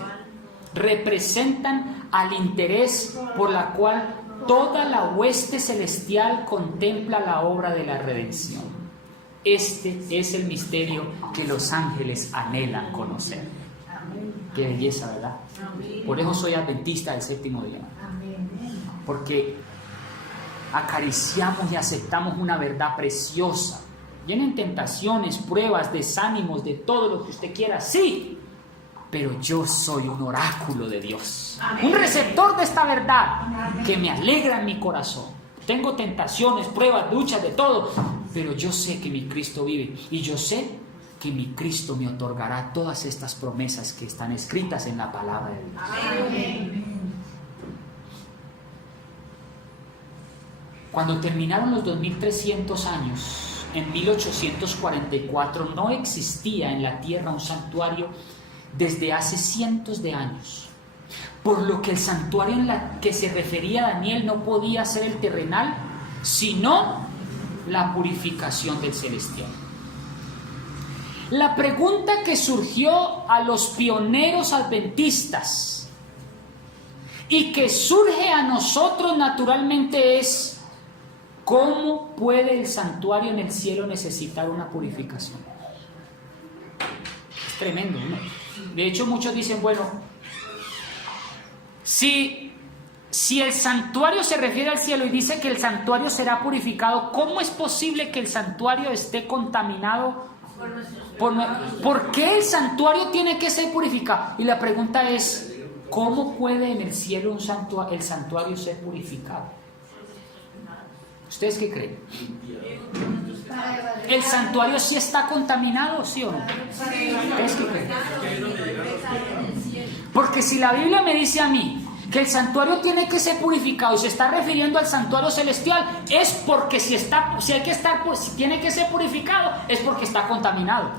Representan al interés por la cual toda la hueste celestial contempla la obra de la redención. Este es el misterio que los ángeles anhelan conocer. Qué belleza, ¿verdad? Por eso soy adventista del séptimo día. Porque acariciamos y aceptamos una verdad preciosa. Vienen tentaciones, pruebas, desánimos, de todo lo que usted quiera, sí. Pero yo soy un oráculo de Dios. Un receptor de esta verdad que me alegra en mi corazón. Tengo tentaciones, pruebas, luchas, de todo. Pero yo sé que mi Cristo vive. Y yo sé que mi Cristo me otorgará todas estas promesas que están escritas en la palabra de Dios. Amén. Cuando terminaron los 2300 años, en 1844, no existía en la tierra un santuario desde hace cientos de años. Por lo que el santuario en la que se refería Daniel no podía ser el terrenal, sino la purificación del celestial. La pregunta que surgió a los pioneros adventistas y que surge a nosotros naturalmente es: ¿cómo puede el santuario en el cielo necesitar una purificación? Es tremendo, ¿no? De hecho, muchos dicen, bueno, si el santuario se refiere al cielo y dice que el santuario será purificado, ¿cómo es posible que el santuario esté contaminado? ¿Por qué el santuario tiene que ser purificado? Y la pregunta es: ¿cómo puede en el cielo el santuario ser purificado? ¿Ustedes qué creen? ¿El santuario sí está contaminado, sí o no? ¿Ustedes qué creen? Porque si la Biblia me dice a mí que el santuario tiene que ser purificado y se está refiriendo al santuario celestial, es porque si tiene que ser purificado, es porque está contaminado.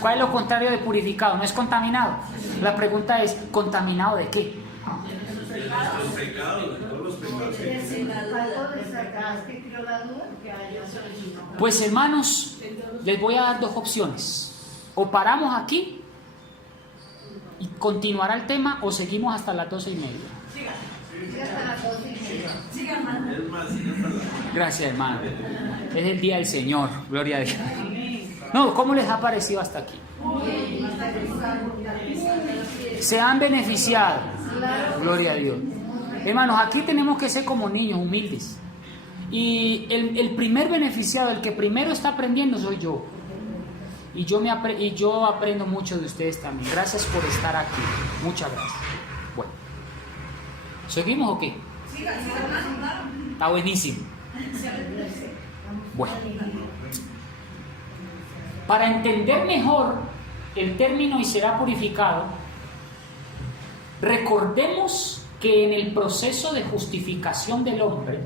¿Cuál es lo contrario de purificado? ¿No es contaminado? La pregunta es: ¿contaminado de qué? Los pecados, de todos los pecados. Pues hermanos, les voy a dar dos opciones. O paramos aquí y continuará el tema, o seguimos hasta las 12:30. Gracias, hermano. Es el día del Señor, gloria a Dios. No, ¿cómo les ha parecido hasta aquí? Se han beneficiado, gloria a Dios. Hermanos, aquí tenemos que ser como niños, humildes. Y el primer beneficiado, el que primero está aprendiendo, soy yo. Y yo aprendo mucho de ustedes también. Gracias por estar aquí. Muchas gracias. Bueno, ¿seguimos o qué? Está buenísimo. Bueno, para entender mejor el término "y será purificado", recordemos que en el proceso de justificación del hombre,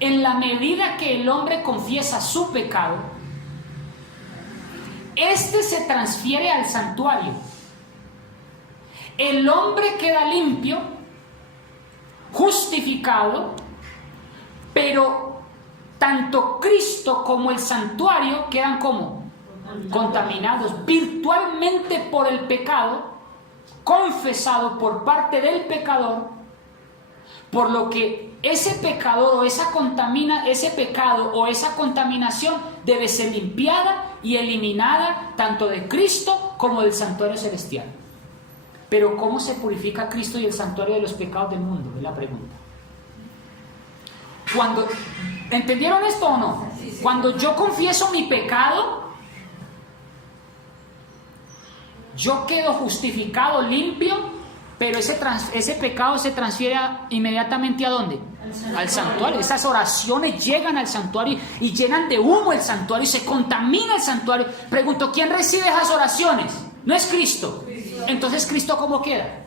en la medida que el hombre confiesa su pecado, este se transfiere al santuario. El hombre queda limpio, justificado, pero tanto Cristo como el santuario quedan como contaminados virtualmente por el pecado, confesado por parte del pecador, por lo que ese pecador o ese pecado o esa contaminación debe ser limpiada y eliminada tanto de Cristo como del santuario celestial. Pero ¿cómo se purifica Cristo y el santuario de los pecados del mundo? Es la pregunta. ¿Entendieron esto o no? Cuando yo confieso mi pecado, yo quedo justificado, limpio, pero ese pecado se transfiere inmediatamente ¿a dónde? Al santuario. Esas oraciones llegan al santuario y llenan de humo el santuario y se contamina el santuario. Pregunto, ¿quién recibe esas oraciones? No es Cristo. Entonces, ¿Cristo cómo queda?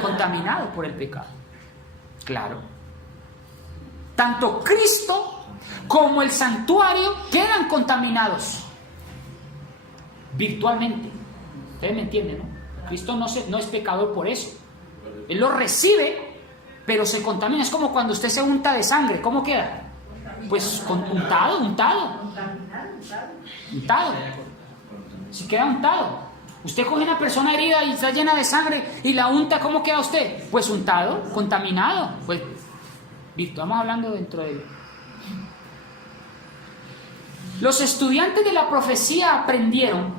Contaminado por el pecado. Claro. Tanto Cristo como el santuario quedan contaminados virtualmente. Ustedes me entienden, ¿no? Cristo no es pecador por eso. Él lo recibe, pero se contamina. Es como cuando usted se unta de sangre. ¿Cómo queda? Pues untado. Si queda untado. Usted coge una persona herida y está llena de sangre y la unta, ¿cómo queda usted? Pues untado, contaminado. Pues, estamos hablando dentro de él. Los estudiantes de la profecía aprendieron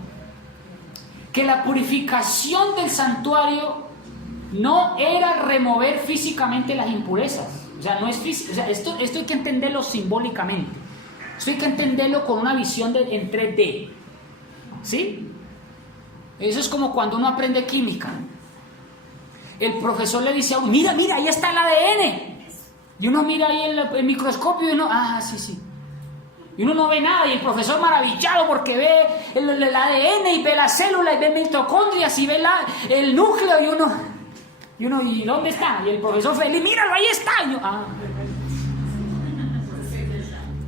que la purificación del santuario no era remover físicamente las impurezas. O sea, no es físico. O sea, esto hay que entenderlo simbólicamente. Esto hay que entenderlo con una visión en 3D. ¿Sí? Eso es como cuando uno aprende química. El profesor le dice a uno, mira, ahí está el ADN. Y uno mira ahí el microscopio y uno, sí. Y uno no ve nada, y el profesor maravillado porque ve el ADN y ve la célula y ve mitocondrias y ve el núcleo y uno, ¿y dónde está? Y el profesor feliz, míralo, ahí está. Y yo,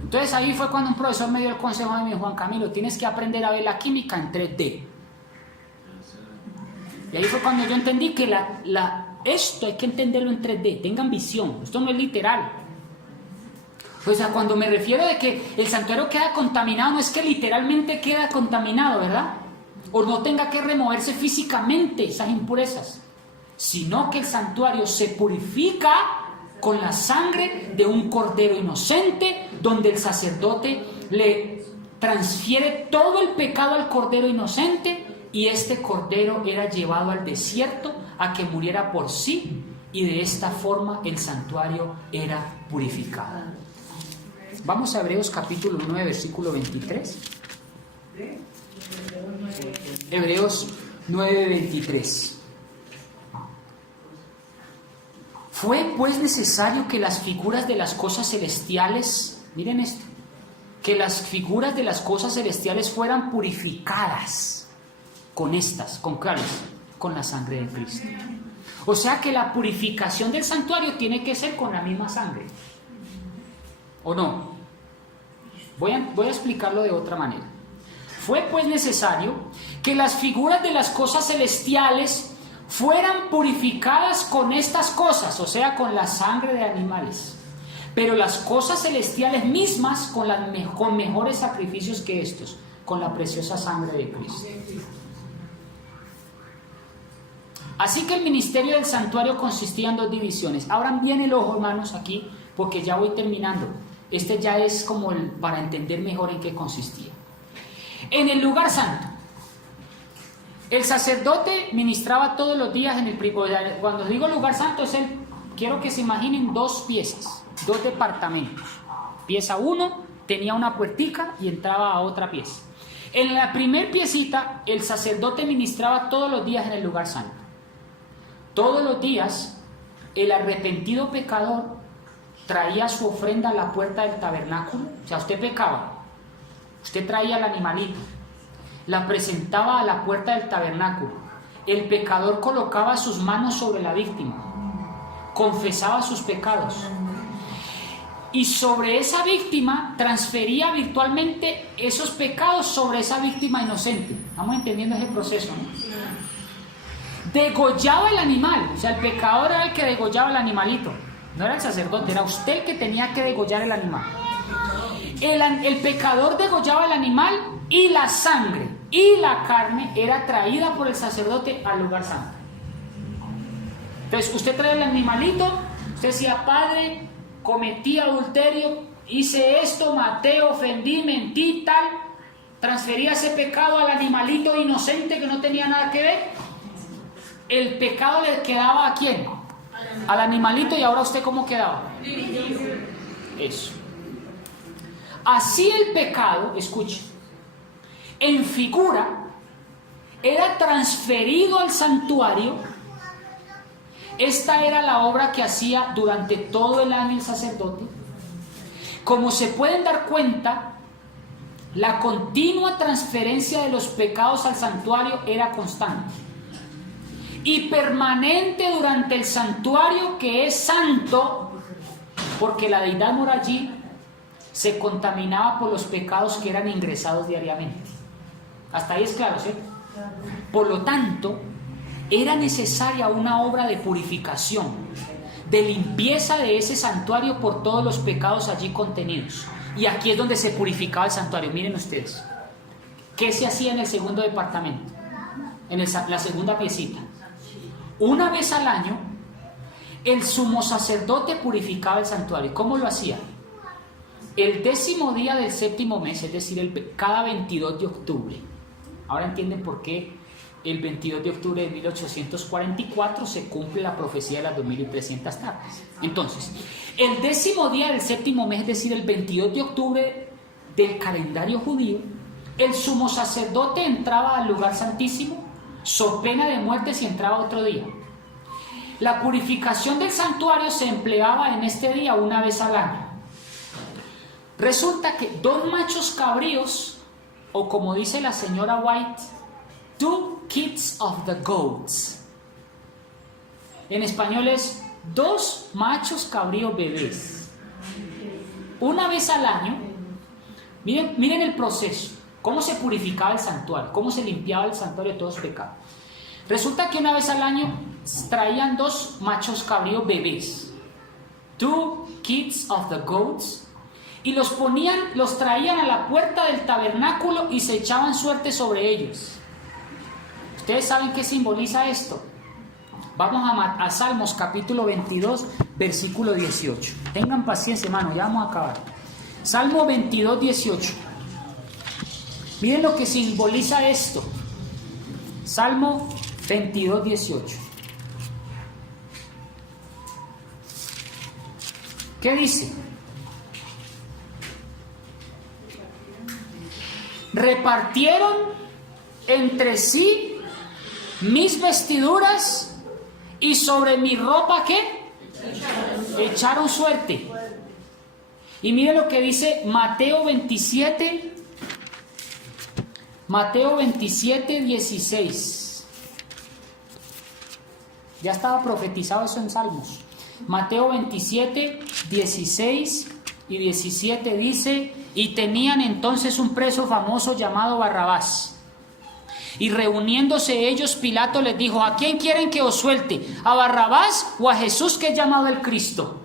Entonces ahí fue cuando un profesor me dio el consejo a mí, Juan Camilo, tienes que aprender a ver la química en 3D. Y ahí fue cuando yo entendí que esto hay que entenderlo en 3D, tengan visión, esto no es literal. O sea, cuando me refiero de que el santuario queda contaminado, no es que literalmente queda contaminado, ¿verdad? O no tenga que removerse físicamente esas impurezas, sino que el santuario se purifica con la sangre de un cordero inocente, donde el sacerdote le transfiere todo el pecado al cordero inocente, y este cordero era llevado al desierto a que muriera por sí, y de esta forma el santuario era purificado. Vamos a Hebreos capítulo 9, versículo 23. Hebreos 9, 23. Fue pues necesario que las figuras de las cosas celestiales, miren esto, que las figuras de las cosas celestiales fueran purificadas con estas, ¿con cuáles? Con la sangre de Cristo. O sea que la purificación del santuario tiene que ser con la misma sangre, ¿o no? Voy a explicarlo de otra manera. Fue pues necesario que las figuras de las cosas celestiales fueran purificadas con estas cosas, o sea, con la sangre de animales, pero las cosas celestiales mismas con mejores sacrificios que estos, con la preciosa sangre de Cristo. Así que el ministerio del santuario consistía en dos divisiones. Abran bien el ojo, hermanos, aquí, porque ya voy terminando. Este ya es como para entender mejor en qué consistía. En el lugar santo, el sacerdote ministraba todos los días en el primero. Cuando digo lugar santo, quiero que se imaginen dos piezas, dos departamentos. Pieza 1 tenía una puertica y entraba a otra pieza. En la primer piecita, el sacerdote ministraba todos los días en el lugar santo. Todos los días, el arrepentido pecador traía su ofrenda a la puerta del tabernáculo. O sea, usted pecaba, usted traía el animalito, la presentaba a la puerta del tabernáculo. El pecador colocaba sus manos sobre la víctima, confesaba sus pecados, y sobre esa víctima transfería virtualmente esos pecados sobre esa víctima inocente. ¿Estamos entendiendo ese proceso, no? Degollaba el animal, o sea, el pecador era el que degollaba el animalito. No era el sacerdote, era usted el que tenía que degollar el animal. El pecador degollaba el animal, y la sangre y la carne era traída por el sacerdote al lugar santo. Entonces usted trae el animalito, usted decía: Padre, cometí adulterio, hice esto, maté, ofendí, mentí, tal. Transfería ese pecado al animalito inocente que no tenía nada que ver. El pecado le quedaba ¿a quién? Al animalito. Y ahora usted ¿cómo quedaba? Eso. Así el pecado, escuche, en figura, era transferido al santuario. Esta era la obra que hacía durante todo el año el sacerdote. Como se pueden dar cuenta, la continua transferencia de los pecados al santuario era constante y permanente durante el santuario, que es santo, porque la deidad mora allí, se contaminaba por los pecados que eran ingresados diariamente. Hasta ahí es claro, ¿sí? Por lo tanto, era necesaria una obra de purificación, de limpieza de ese santuario por todos los pecados allí contenidos. Y aquí es donde se purificaba el santuario. Miren ustedes, ¿qué se hacía en el segundo departamento? En la segunda piecita. Una vez al año, el sumo sacerdote purificaba el santuario. ¿Cómo lo hacía? El 10º día del 7º mes, es decir, cada 22 de octubre. Ahora entienden por qué el 22 de octubre de 1844 se cumple la profecía de las 2300 tardes. Entonces, el 10º día del 7º mes, es decir, el 22 de octubre del calendario judío, el sumo sacerdote entraba al lugar santísimo, so pena de muerte si entraba otro día. La purificación del santuario se empleaba en este día una vez al año. Resulta que 2 machos cabríos, o como dice la señora White, 2 kids of the goats. En español es 2 machos cabríos bebés. Una vez al año, miren el proceso, cómo se purificaba el santuario, cómo se limpiaba el santuario de todos los pecados. Resulta que una vez al año traían 2 machos cabríos bebés, 2 kids of the goats, y los traían a la puerta del tabernáculo y se echaban suerte sobre ellos. ¿Ustedes saben qué simboliza esto? Vamos a Salmos capítulo 22, versículo 18. Tengan paciencia, hermano, ya vamos a acabar. Salmo 22, 18. Miren lo que simboliza esto. Salmo 22, 18. ¿Qué dice? Repartieron entre sí mis vestiduras y sobre mi ropa, ¿qué? Echaron suerte. Y mire lo que dice Mateo 27, 16. Ya estaba profetizado eso en Salmos. Mateo 27, 16 y 17 dice: y tenían entonces un preso famoso llamado Barrabás. Y reuniéndose ellos, Pilato les dijo: ¿a quién quieren que os suelte? ¿A Barrabás o a Jesús, que es llamado el Cristo?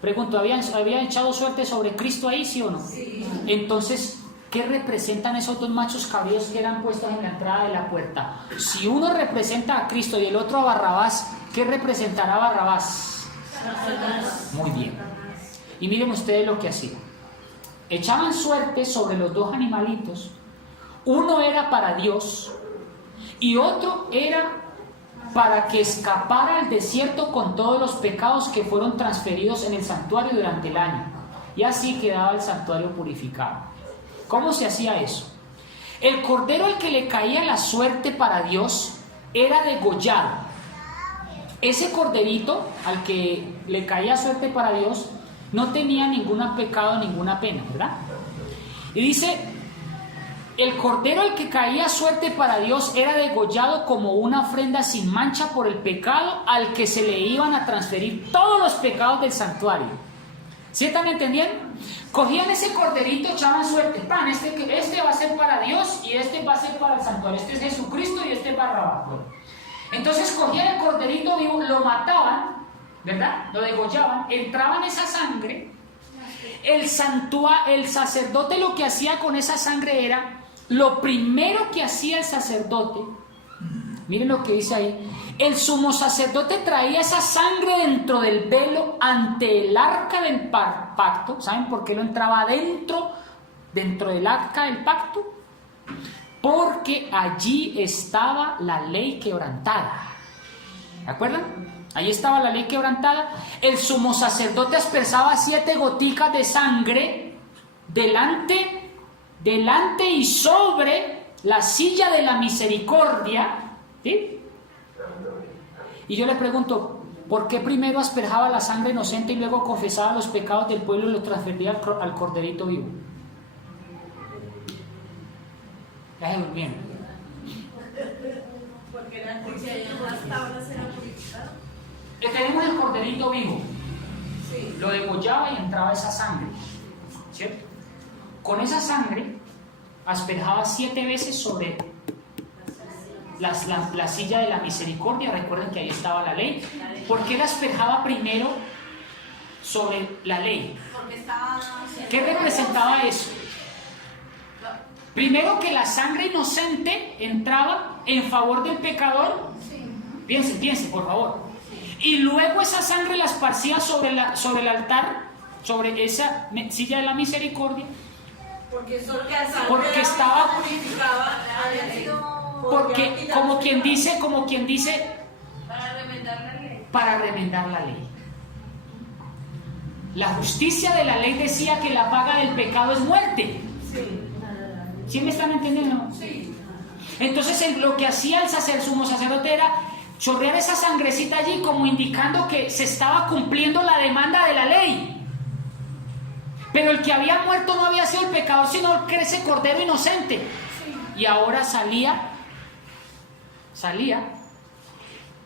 Pregunto, ¿habían echado suerte sobre Cristo ahí, sí o no? Sí. Entonces, ¿qué representan esos dos machos cabríos que eran puestos en la entrada de la puerta? Si uno representa a Cristo y el otro a Barrabás, ¿qué representará Barrabás? Muy bien. Y miren ustedes lo que hacían. Echaban suerte sobre los dos animalitos. Uno era para Dios y otro era para que escapara al desierto con todos los pecados que fueron transferidos en el santuario durante el año. Y así quedaba el santuario purificado. ¿Cómo se hacía eso? El cordero al que le caía la suerte para Dios era degollado. Ese corderito al que le caía suerte para Dios no tenía ningún pecado, ninguna pena, ¿verdad? Y dice: el cordero al que caía suerte para Dios era degollado como una ofrenda sin mancha por el pecado al que se le iban a transferir todos los pecados del santuario. ¿Sí están entendiendo? Cogían ese corderito, echaban suerte. ¡Pan! Este va a ser para Dios y este va a ser para el santuario. Este es Jesucristo y este es Barrabás. Entonces cogían el corderito vivo, lo mataban, ¿verdad? Lo degollaban, entraban esa sangre. El sacerdote lo que hacía con esa sangre era, lo primero que hacía el sacerdote, miren lo que dice ahí: el sumo sacerdote traía esa sangre dentro del velo ante el arca del pacto. ¿Saben por qué lo entraba dentro del arca del pacto? Porque allí estaba la ley quebrantada. ¿De acuerdo? Ahí estaba la ley quebrantada. El sumo sacerdote aspersaba 7 goticas de sangre delante y sobre la silla de la misericordia, ¿sí? Y yo le pregunto, ¿por qué primero asperjaba la sangre inocente y luego confesaba los pecados del pueblo y los transfería al corderito vivo? Ya se durmieron. Porque era las tablas eran purificadas. Tenemos el corderito vivo. Sí. Lo degollaba y entraba esa sangre, ¿cierto? Con esa sangre asperjaba 7 veces sobre la silla de la misericordia. Recuerden que ahí estaba la ley. ¿Por qué la asperjaba primero sobre la ley? ¿Qué representaba eso? Primero, que la sangre inocente entraba en favor del pecador. Piensen, por favor. Y luego esa sangre la esparcía sobre el altar, sobre esa silla de la misericordia. Porque estaba purificada. Porque, como quien dice, para remendar la ley. La justicia de la ley decía que la paga del pecado es muerte. ¿Sí me están entendiendo? Sí. Entonces lo que hacía el sumo sacerdote era chorrear esa sangrecita allí, como indicando que se estaba cumpliendo la demanda de la ley. Pero el que había muerto no había sido el pecador, sino ese cordero inocente. Y ahora salía.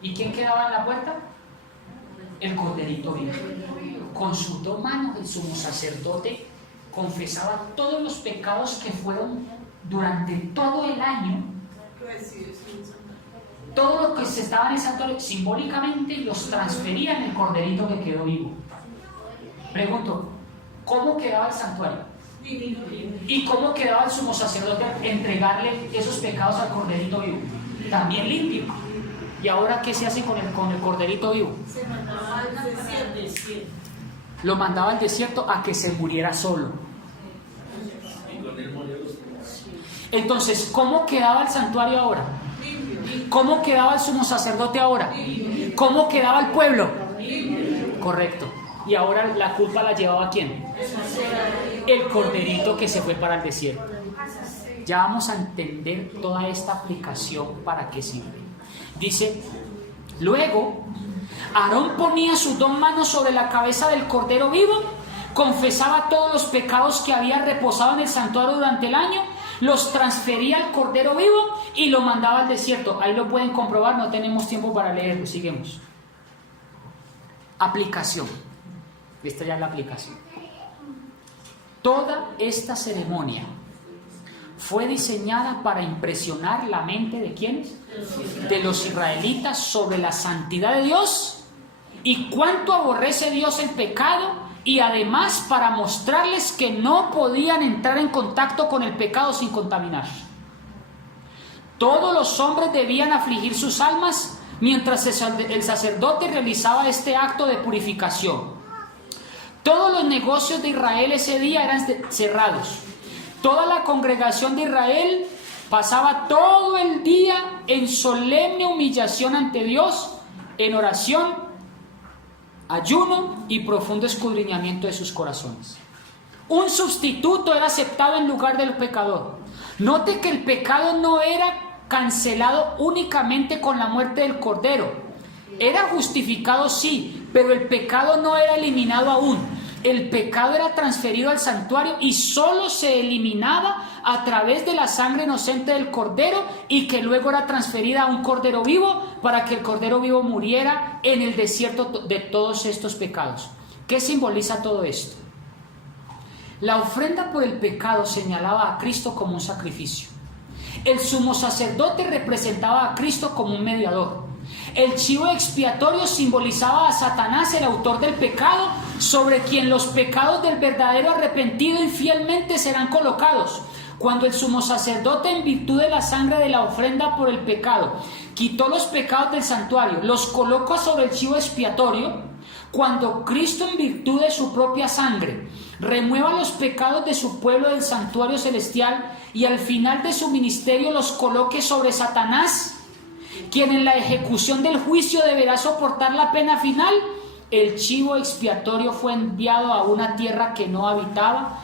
¿Y quién quedaba en la puerta? El corderito vivo. Con sus 2 manos el sumo sacerdote confesaba todos los pecados que fueron durante todo el año. Todo lo que se estaba en el santuario simbólicamente los transfería en el corderito que quedó vivo. Pregunto, ¿cómo quedaba el santuario? ¿Y cómo quedaba el sumo sacerdote al entregarle esos pecados al corderito vivo? También limpio. ¿Y ahora qué se hace con el corderito vivo? Se mandaba al desierto. Lo mandaba al desierto a que se muriera solo. Entonces, ¿cómo quedaba el santuario ahora? ¿Cómo quedaba el sumo sacerdote ahora? ¿Cómo quedaba el pueblo? Correcto. Y ahora la culpa la llevaba ¿quién? El corderito que se fue para el desierto. Ya vamos a entender toda esta aplicación para qué sirve. Dice, luego Aarón ponía sus 2 manos sobre la cabeza del cordero vivo, confesaba todos los pecados que había reposado en el santuario durante el año, los transfería al cordero vivo y lo mandaba al desierto. Ahí lo pueden comprobar, no tenemos tiempo para leerlo, seguimos. Aplicación. Esta ya es la aplicación. Toda esta ceremonia fue diseñada para impresionar la mente de ¿quiénes? De los israelitas sobre la santidad de Dios y cuánto aborrece Dios el pecado, y además para mostrarles que no podían entrar en contacto con el pecado sin contaminar. Todos los hombres debían afligir sus almas mientras el sacerdote realizaba este acto de purificación. Todos los negocios de Israel ese día eran cerrados. Toda la congregación de Israel pasaba todo el día en solemne humillación ante Dios, en oración, ayuno y profundo escudriñamiento de sus corazones. Un sustituto era aceptado en lugar del pecador. Note que el pecado no era cancelado únicamente con la muerte del cordero. Era justificado, sí, pero el pecado no era eliminado aún. El pecado era transferido al santuario y solo se eliminaba a través de la sangre inocente del cordero, y que luego era transferida a un cordero vivo para que el cordero vivo muriera en el desierto de todos estos pecados. ¿Qué simboliza todo esto? La ofrenda por el pecado señalaba a Cristo como un sacrificio. El sumo sacerdote representaba a Cristo como un mediador. El chivo expiatorio simbolizaba a Satanás, el autor del pecado, sobre quien los pecados del verdadero arrepentido infielmente serán colocados. Cuando el sumo sacerdote, en virtud de la sangre de la ofrenda por el pecado, quitó los pecados del santuario, los colocó sobre el chivo expiatorio, cuando Cristo, en virtud de su propia sangre, remueva los pecados de su pueblo del santuario celestial y al final de su ministerio los coloque sobre Satanás, quien en la ejecución del juicio deberá soportar la pena final, el chivo expiatorio fue enviado a una tierra que no habitada,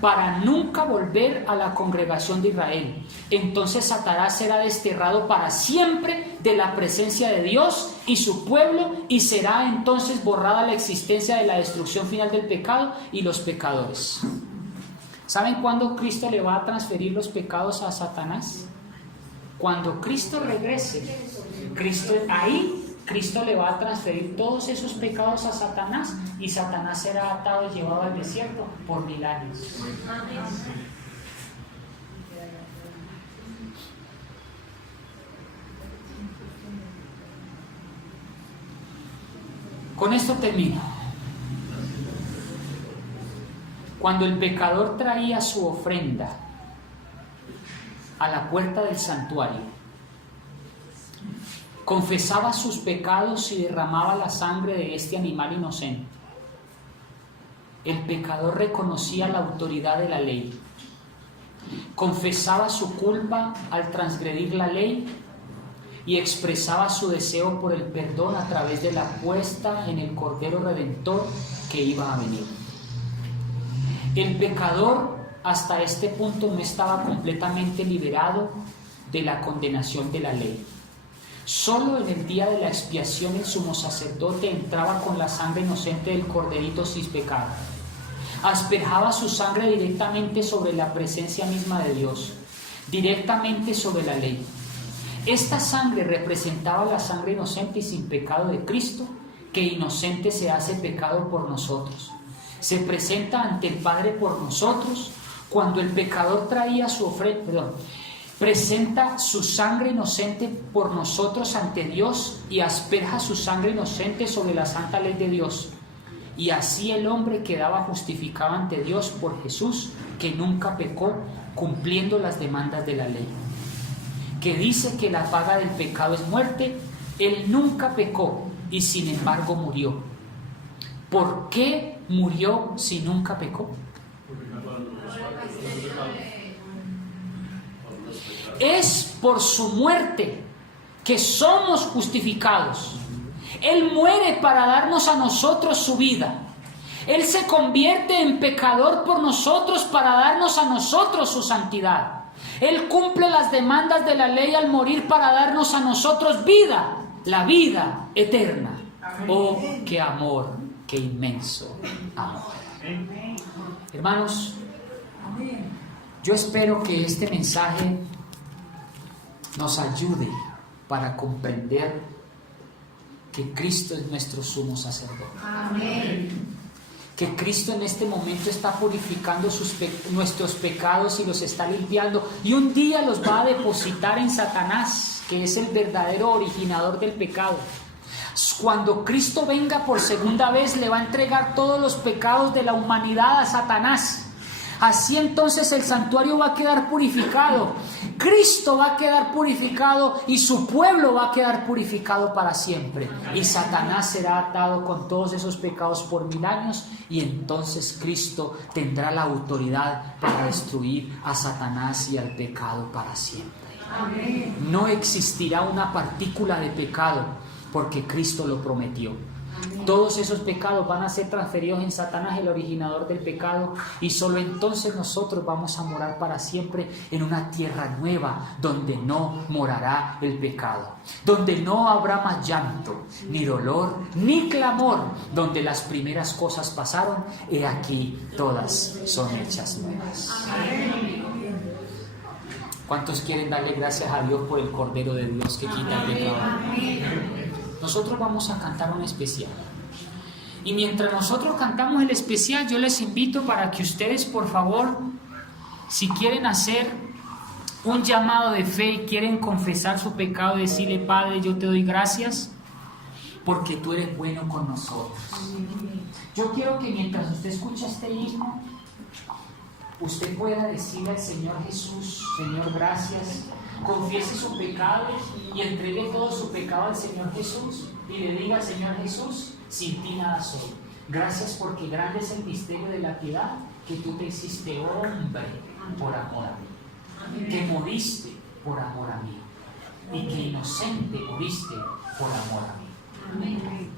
para nunca volver a la congregación de Israel. Entonces Satanás será desterrado para siempre de la presencia de Dios y su pueblo, y será entonces borrada la existencia de la destrucción final del pecado y los pecadores. ¿Saben cuándo Cristo le va a transferir los pecados a Satanás? Cuando Cristo regrese, Cristo le va a transferir todos esos pecados a Satanás, y Satanás será atado y llevado al desierto por 1000 años. Con esto termino. Cuando el pecador traía su ofrenda a la puerta del santuario, confesaba sus pecados y derramaba la sangre de este animal inocente, el pecador reconocía la autoridad de la ley, confesaba su culpa al transgredir la ley y expresaba su deseo por el perdón a través de la puesta en el Cordero Redentor que iba a venir. El pecador hasta este punto no estaba completamente liberado de la condenación de la ley. Solo en el día de la expiación el sumo sacerdote entraba con la sangre inocente del corderito sin pecado. Asperjaba su sangre directamente sobre la presencia misma de Dios, directamente sobre la ley. Esta sangre representaba la sangre inocente y sin pecado de Cristo, que inocente se hace pecado por nosotros. Se presenta ante el Padre por nosotros. Cuando el pecador traía su ofrenda, presenta su sangre inocente por nosotros ante Dios y asperja su sangre inocente sobre la santa ley de Dios. Y así el hombre quedaba justificado ante Dios por Jesús, que nunca pecó, cumpliendo las demandas de la ley. Que dice que la paga del pecado es muerte. Él nunca pecó y sin embargo murió. ¿Por qué murió si nunca pecó? Es por su muerte que somos justificados. Él muere para darnos a nosotros su vida. Él se convierte en pecador por nosotros para darnos a nosotros su santidad. Él cumple las demandas de la ley al morir para darnos a nosotros vida, la vida eterna. Oh, qué amor, qué inmenso amor. Hermanos, yo espero que este mensaje nos ayude para comprender que Cristo es nuestro sumo sacerdote. Amén. Que Cristo en este momento está purificando nuestros pecados y los está limpiando, y un día los va a depositar en Satanás, que es el verdadero originador del pecado. Cuando Cristo venga por segunda vez, le va a entregar todos los pecados de la humanidad a Satanás. Así entonces el santuario va a quedar purificado, Cristo va a quedar purificado y su pueblo va a quedar purificado para siempre. Y Satanás será atado con todos esos pecados por 1000 años, y entonces Cristo tendrá la autoridad para destruir a Satanás y al pecado para siempre. No existirá una partícula de pecado, porque Cristo lo prometió. Todos esos pecados van a ser transferidos en Satanás, el originador del pecado, y solo entonces nosotros vamos a morar para siempre en una tierra nueva, donde no morará el pecado, donde no habrá más llanto, ni dolor, ni clamor, donde las primeras cosas pasaron, he aquí todas son hechas nuevas. ¿Cuántos quieren darle gracias a Dios por el Cordero de Dios que quita el pecado? Nosotros vamos a cantar un especial. Y mientras nosotros cantamos el especial, yo les invito para que ustedes, por favor, si quieren hacer un llamado de fe y quieren confesar su pecado y decirle: Padre, yo te doy gracias porque tú eres bueno con nosotros. Yo quiero que mientras usted escucha este himno, usted pueda decirle al Señor Jesús: Señor, gracias. Confiese su pecado y entregue todo su pecado al Señor Jesús y le diga: Señor Jesús, sin ti nada soy. Gracias porque grande es el misterio de la piedad, que tú te hiciste hombre por amor a mí, que moriste por amor a mí y que inocente moriste por amor a mí. Amén.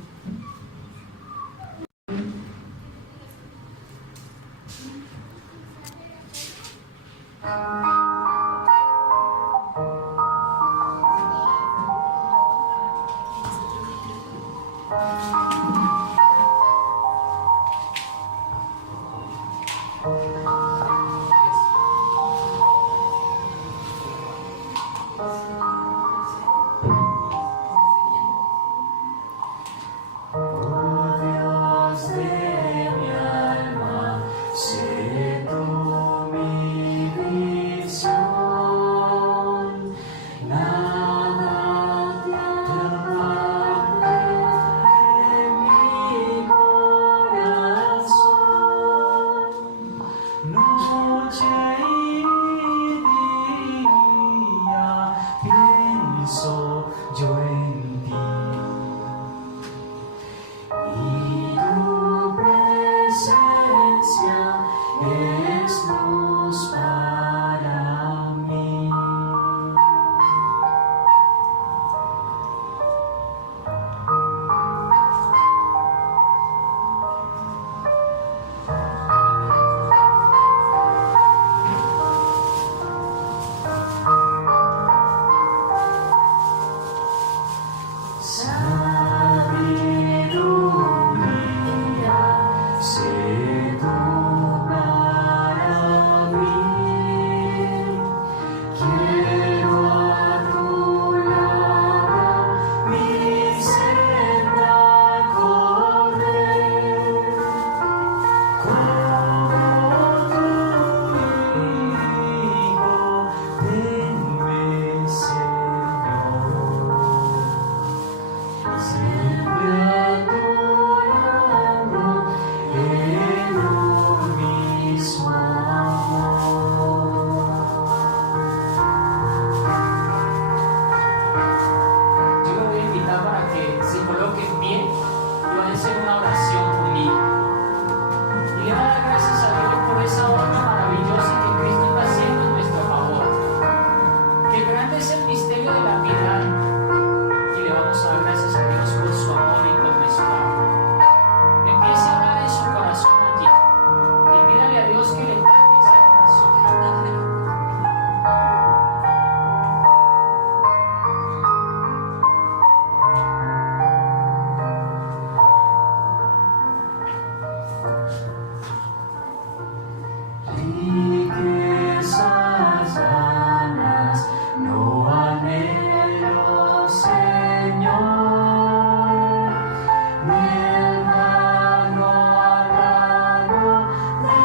Vamos a dar gracias a Dios por su amor inconmensurable. Empiece a hablar en su corazón allí y pídale a Dios que le cambie ese corazón. Riquezas vanas no anhelo, Señor, ni el vano halago de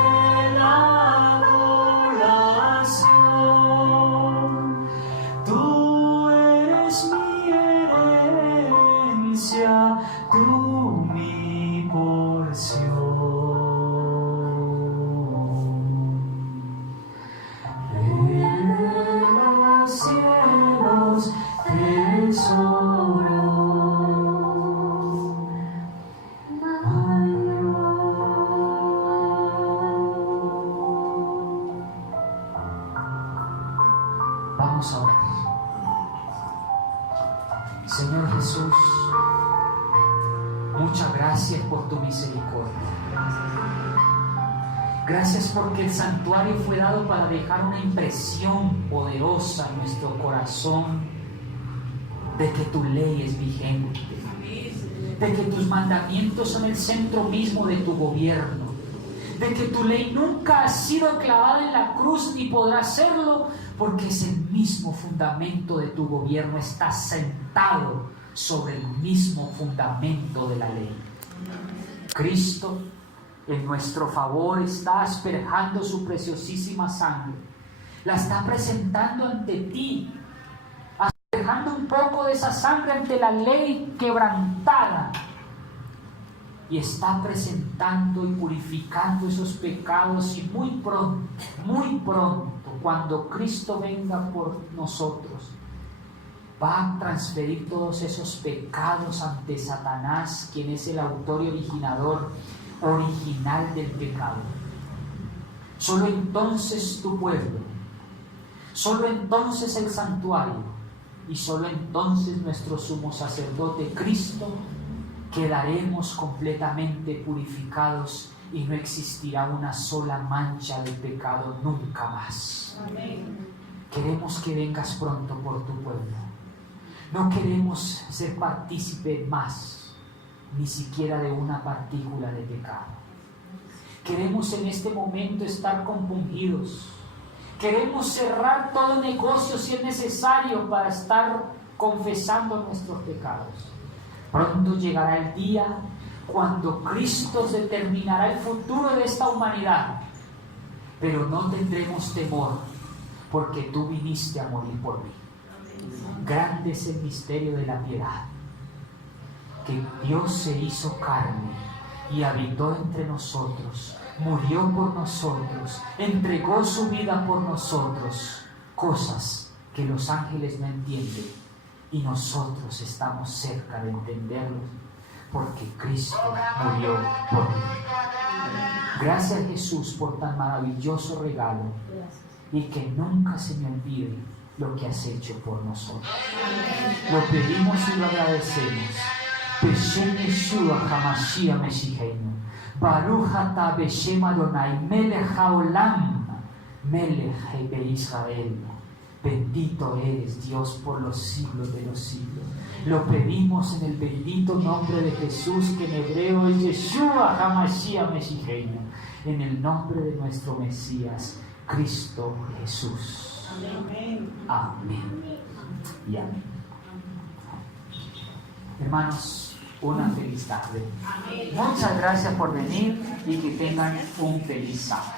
la adoración. Tú eres mi herencia, tú mi porción. Cielos, tesoro mayor. Vamos a orar. Señor Jesús, muchas gracias por tu misericordia. Gracias porque el santuario fue dado para dejar una impresión poderosa en nuestro corazón de que tu ley es vigente, de que tus mandamientos son el centro mismo de tu gobierno, de que tu ley nunca ha sido clavada en la cruz ni podrá serlo, porque es el mismo fundamento de tu gobierno, está sentado sobre el mismo fundamento de la ley. Cristo, en nuestro favor, está asperjando su preciosísima sangre, la está presentando ante ti, asperjando un poco de esa sangre ante la ley quebrantada, y está presentando y purificando esos pecados, y muy pronto, cuando Cristo venga por nosotros, va a transferir todos esos pecados ante Satanás, quien es el autor y original del pecado. Solo entonces tu pueblo, solo entonces el santuario y solo entonces nuestro sumo sacerdote Cristo quedaremos completamente purificados y no existirá una sola mancha de pecado nunca más. Amén. Queremos que vengas pronto por tu pueblo. No queremos ser partícipe más ni siquiera de una partícula de pecado. Queremos en este momento estar compungidos. Queremos cerrar todo negocio si es necesario para estar confesando nuestros pecados. Pronto llegará el día cuando Cristo determinará el futuro de esta humanidad, pero no tendremos temor porque tú viniste a morir por mí. Grande es el misterio de la piedad, que Dios se hizo carne y habitó entre nosotros, murió por nosotros, entregó su vida por nosotros, cosas que los ángeles no entienden y nosotros estamos cerca de entenderlos porque Cristo murió por mí. Gracias, Jesús, por tan maravilloso regalo y que nunca se me olvide lo que has hecho por nosotros. Lo pedimos y lo agradecemos. Beshem Yeshua HaMashiach Meshiheinu, Baruch ata Beshem Adonai Melech HaOlam Melech Israel. Bendito eres, Dios, por los siglos de los siglos. Lo pedimos en el bendito nombre de Jesús, que en hebreo es Yeshua HaMashiach Meshiheinu, en el nombre de nuestro Mesías, Cristo Jesús. Amén. Amén y amén. Hermanos, una feliz tarde. Muchas gracias por venir y que tengan un feliz sábado.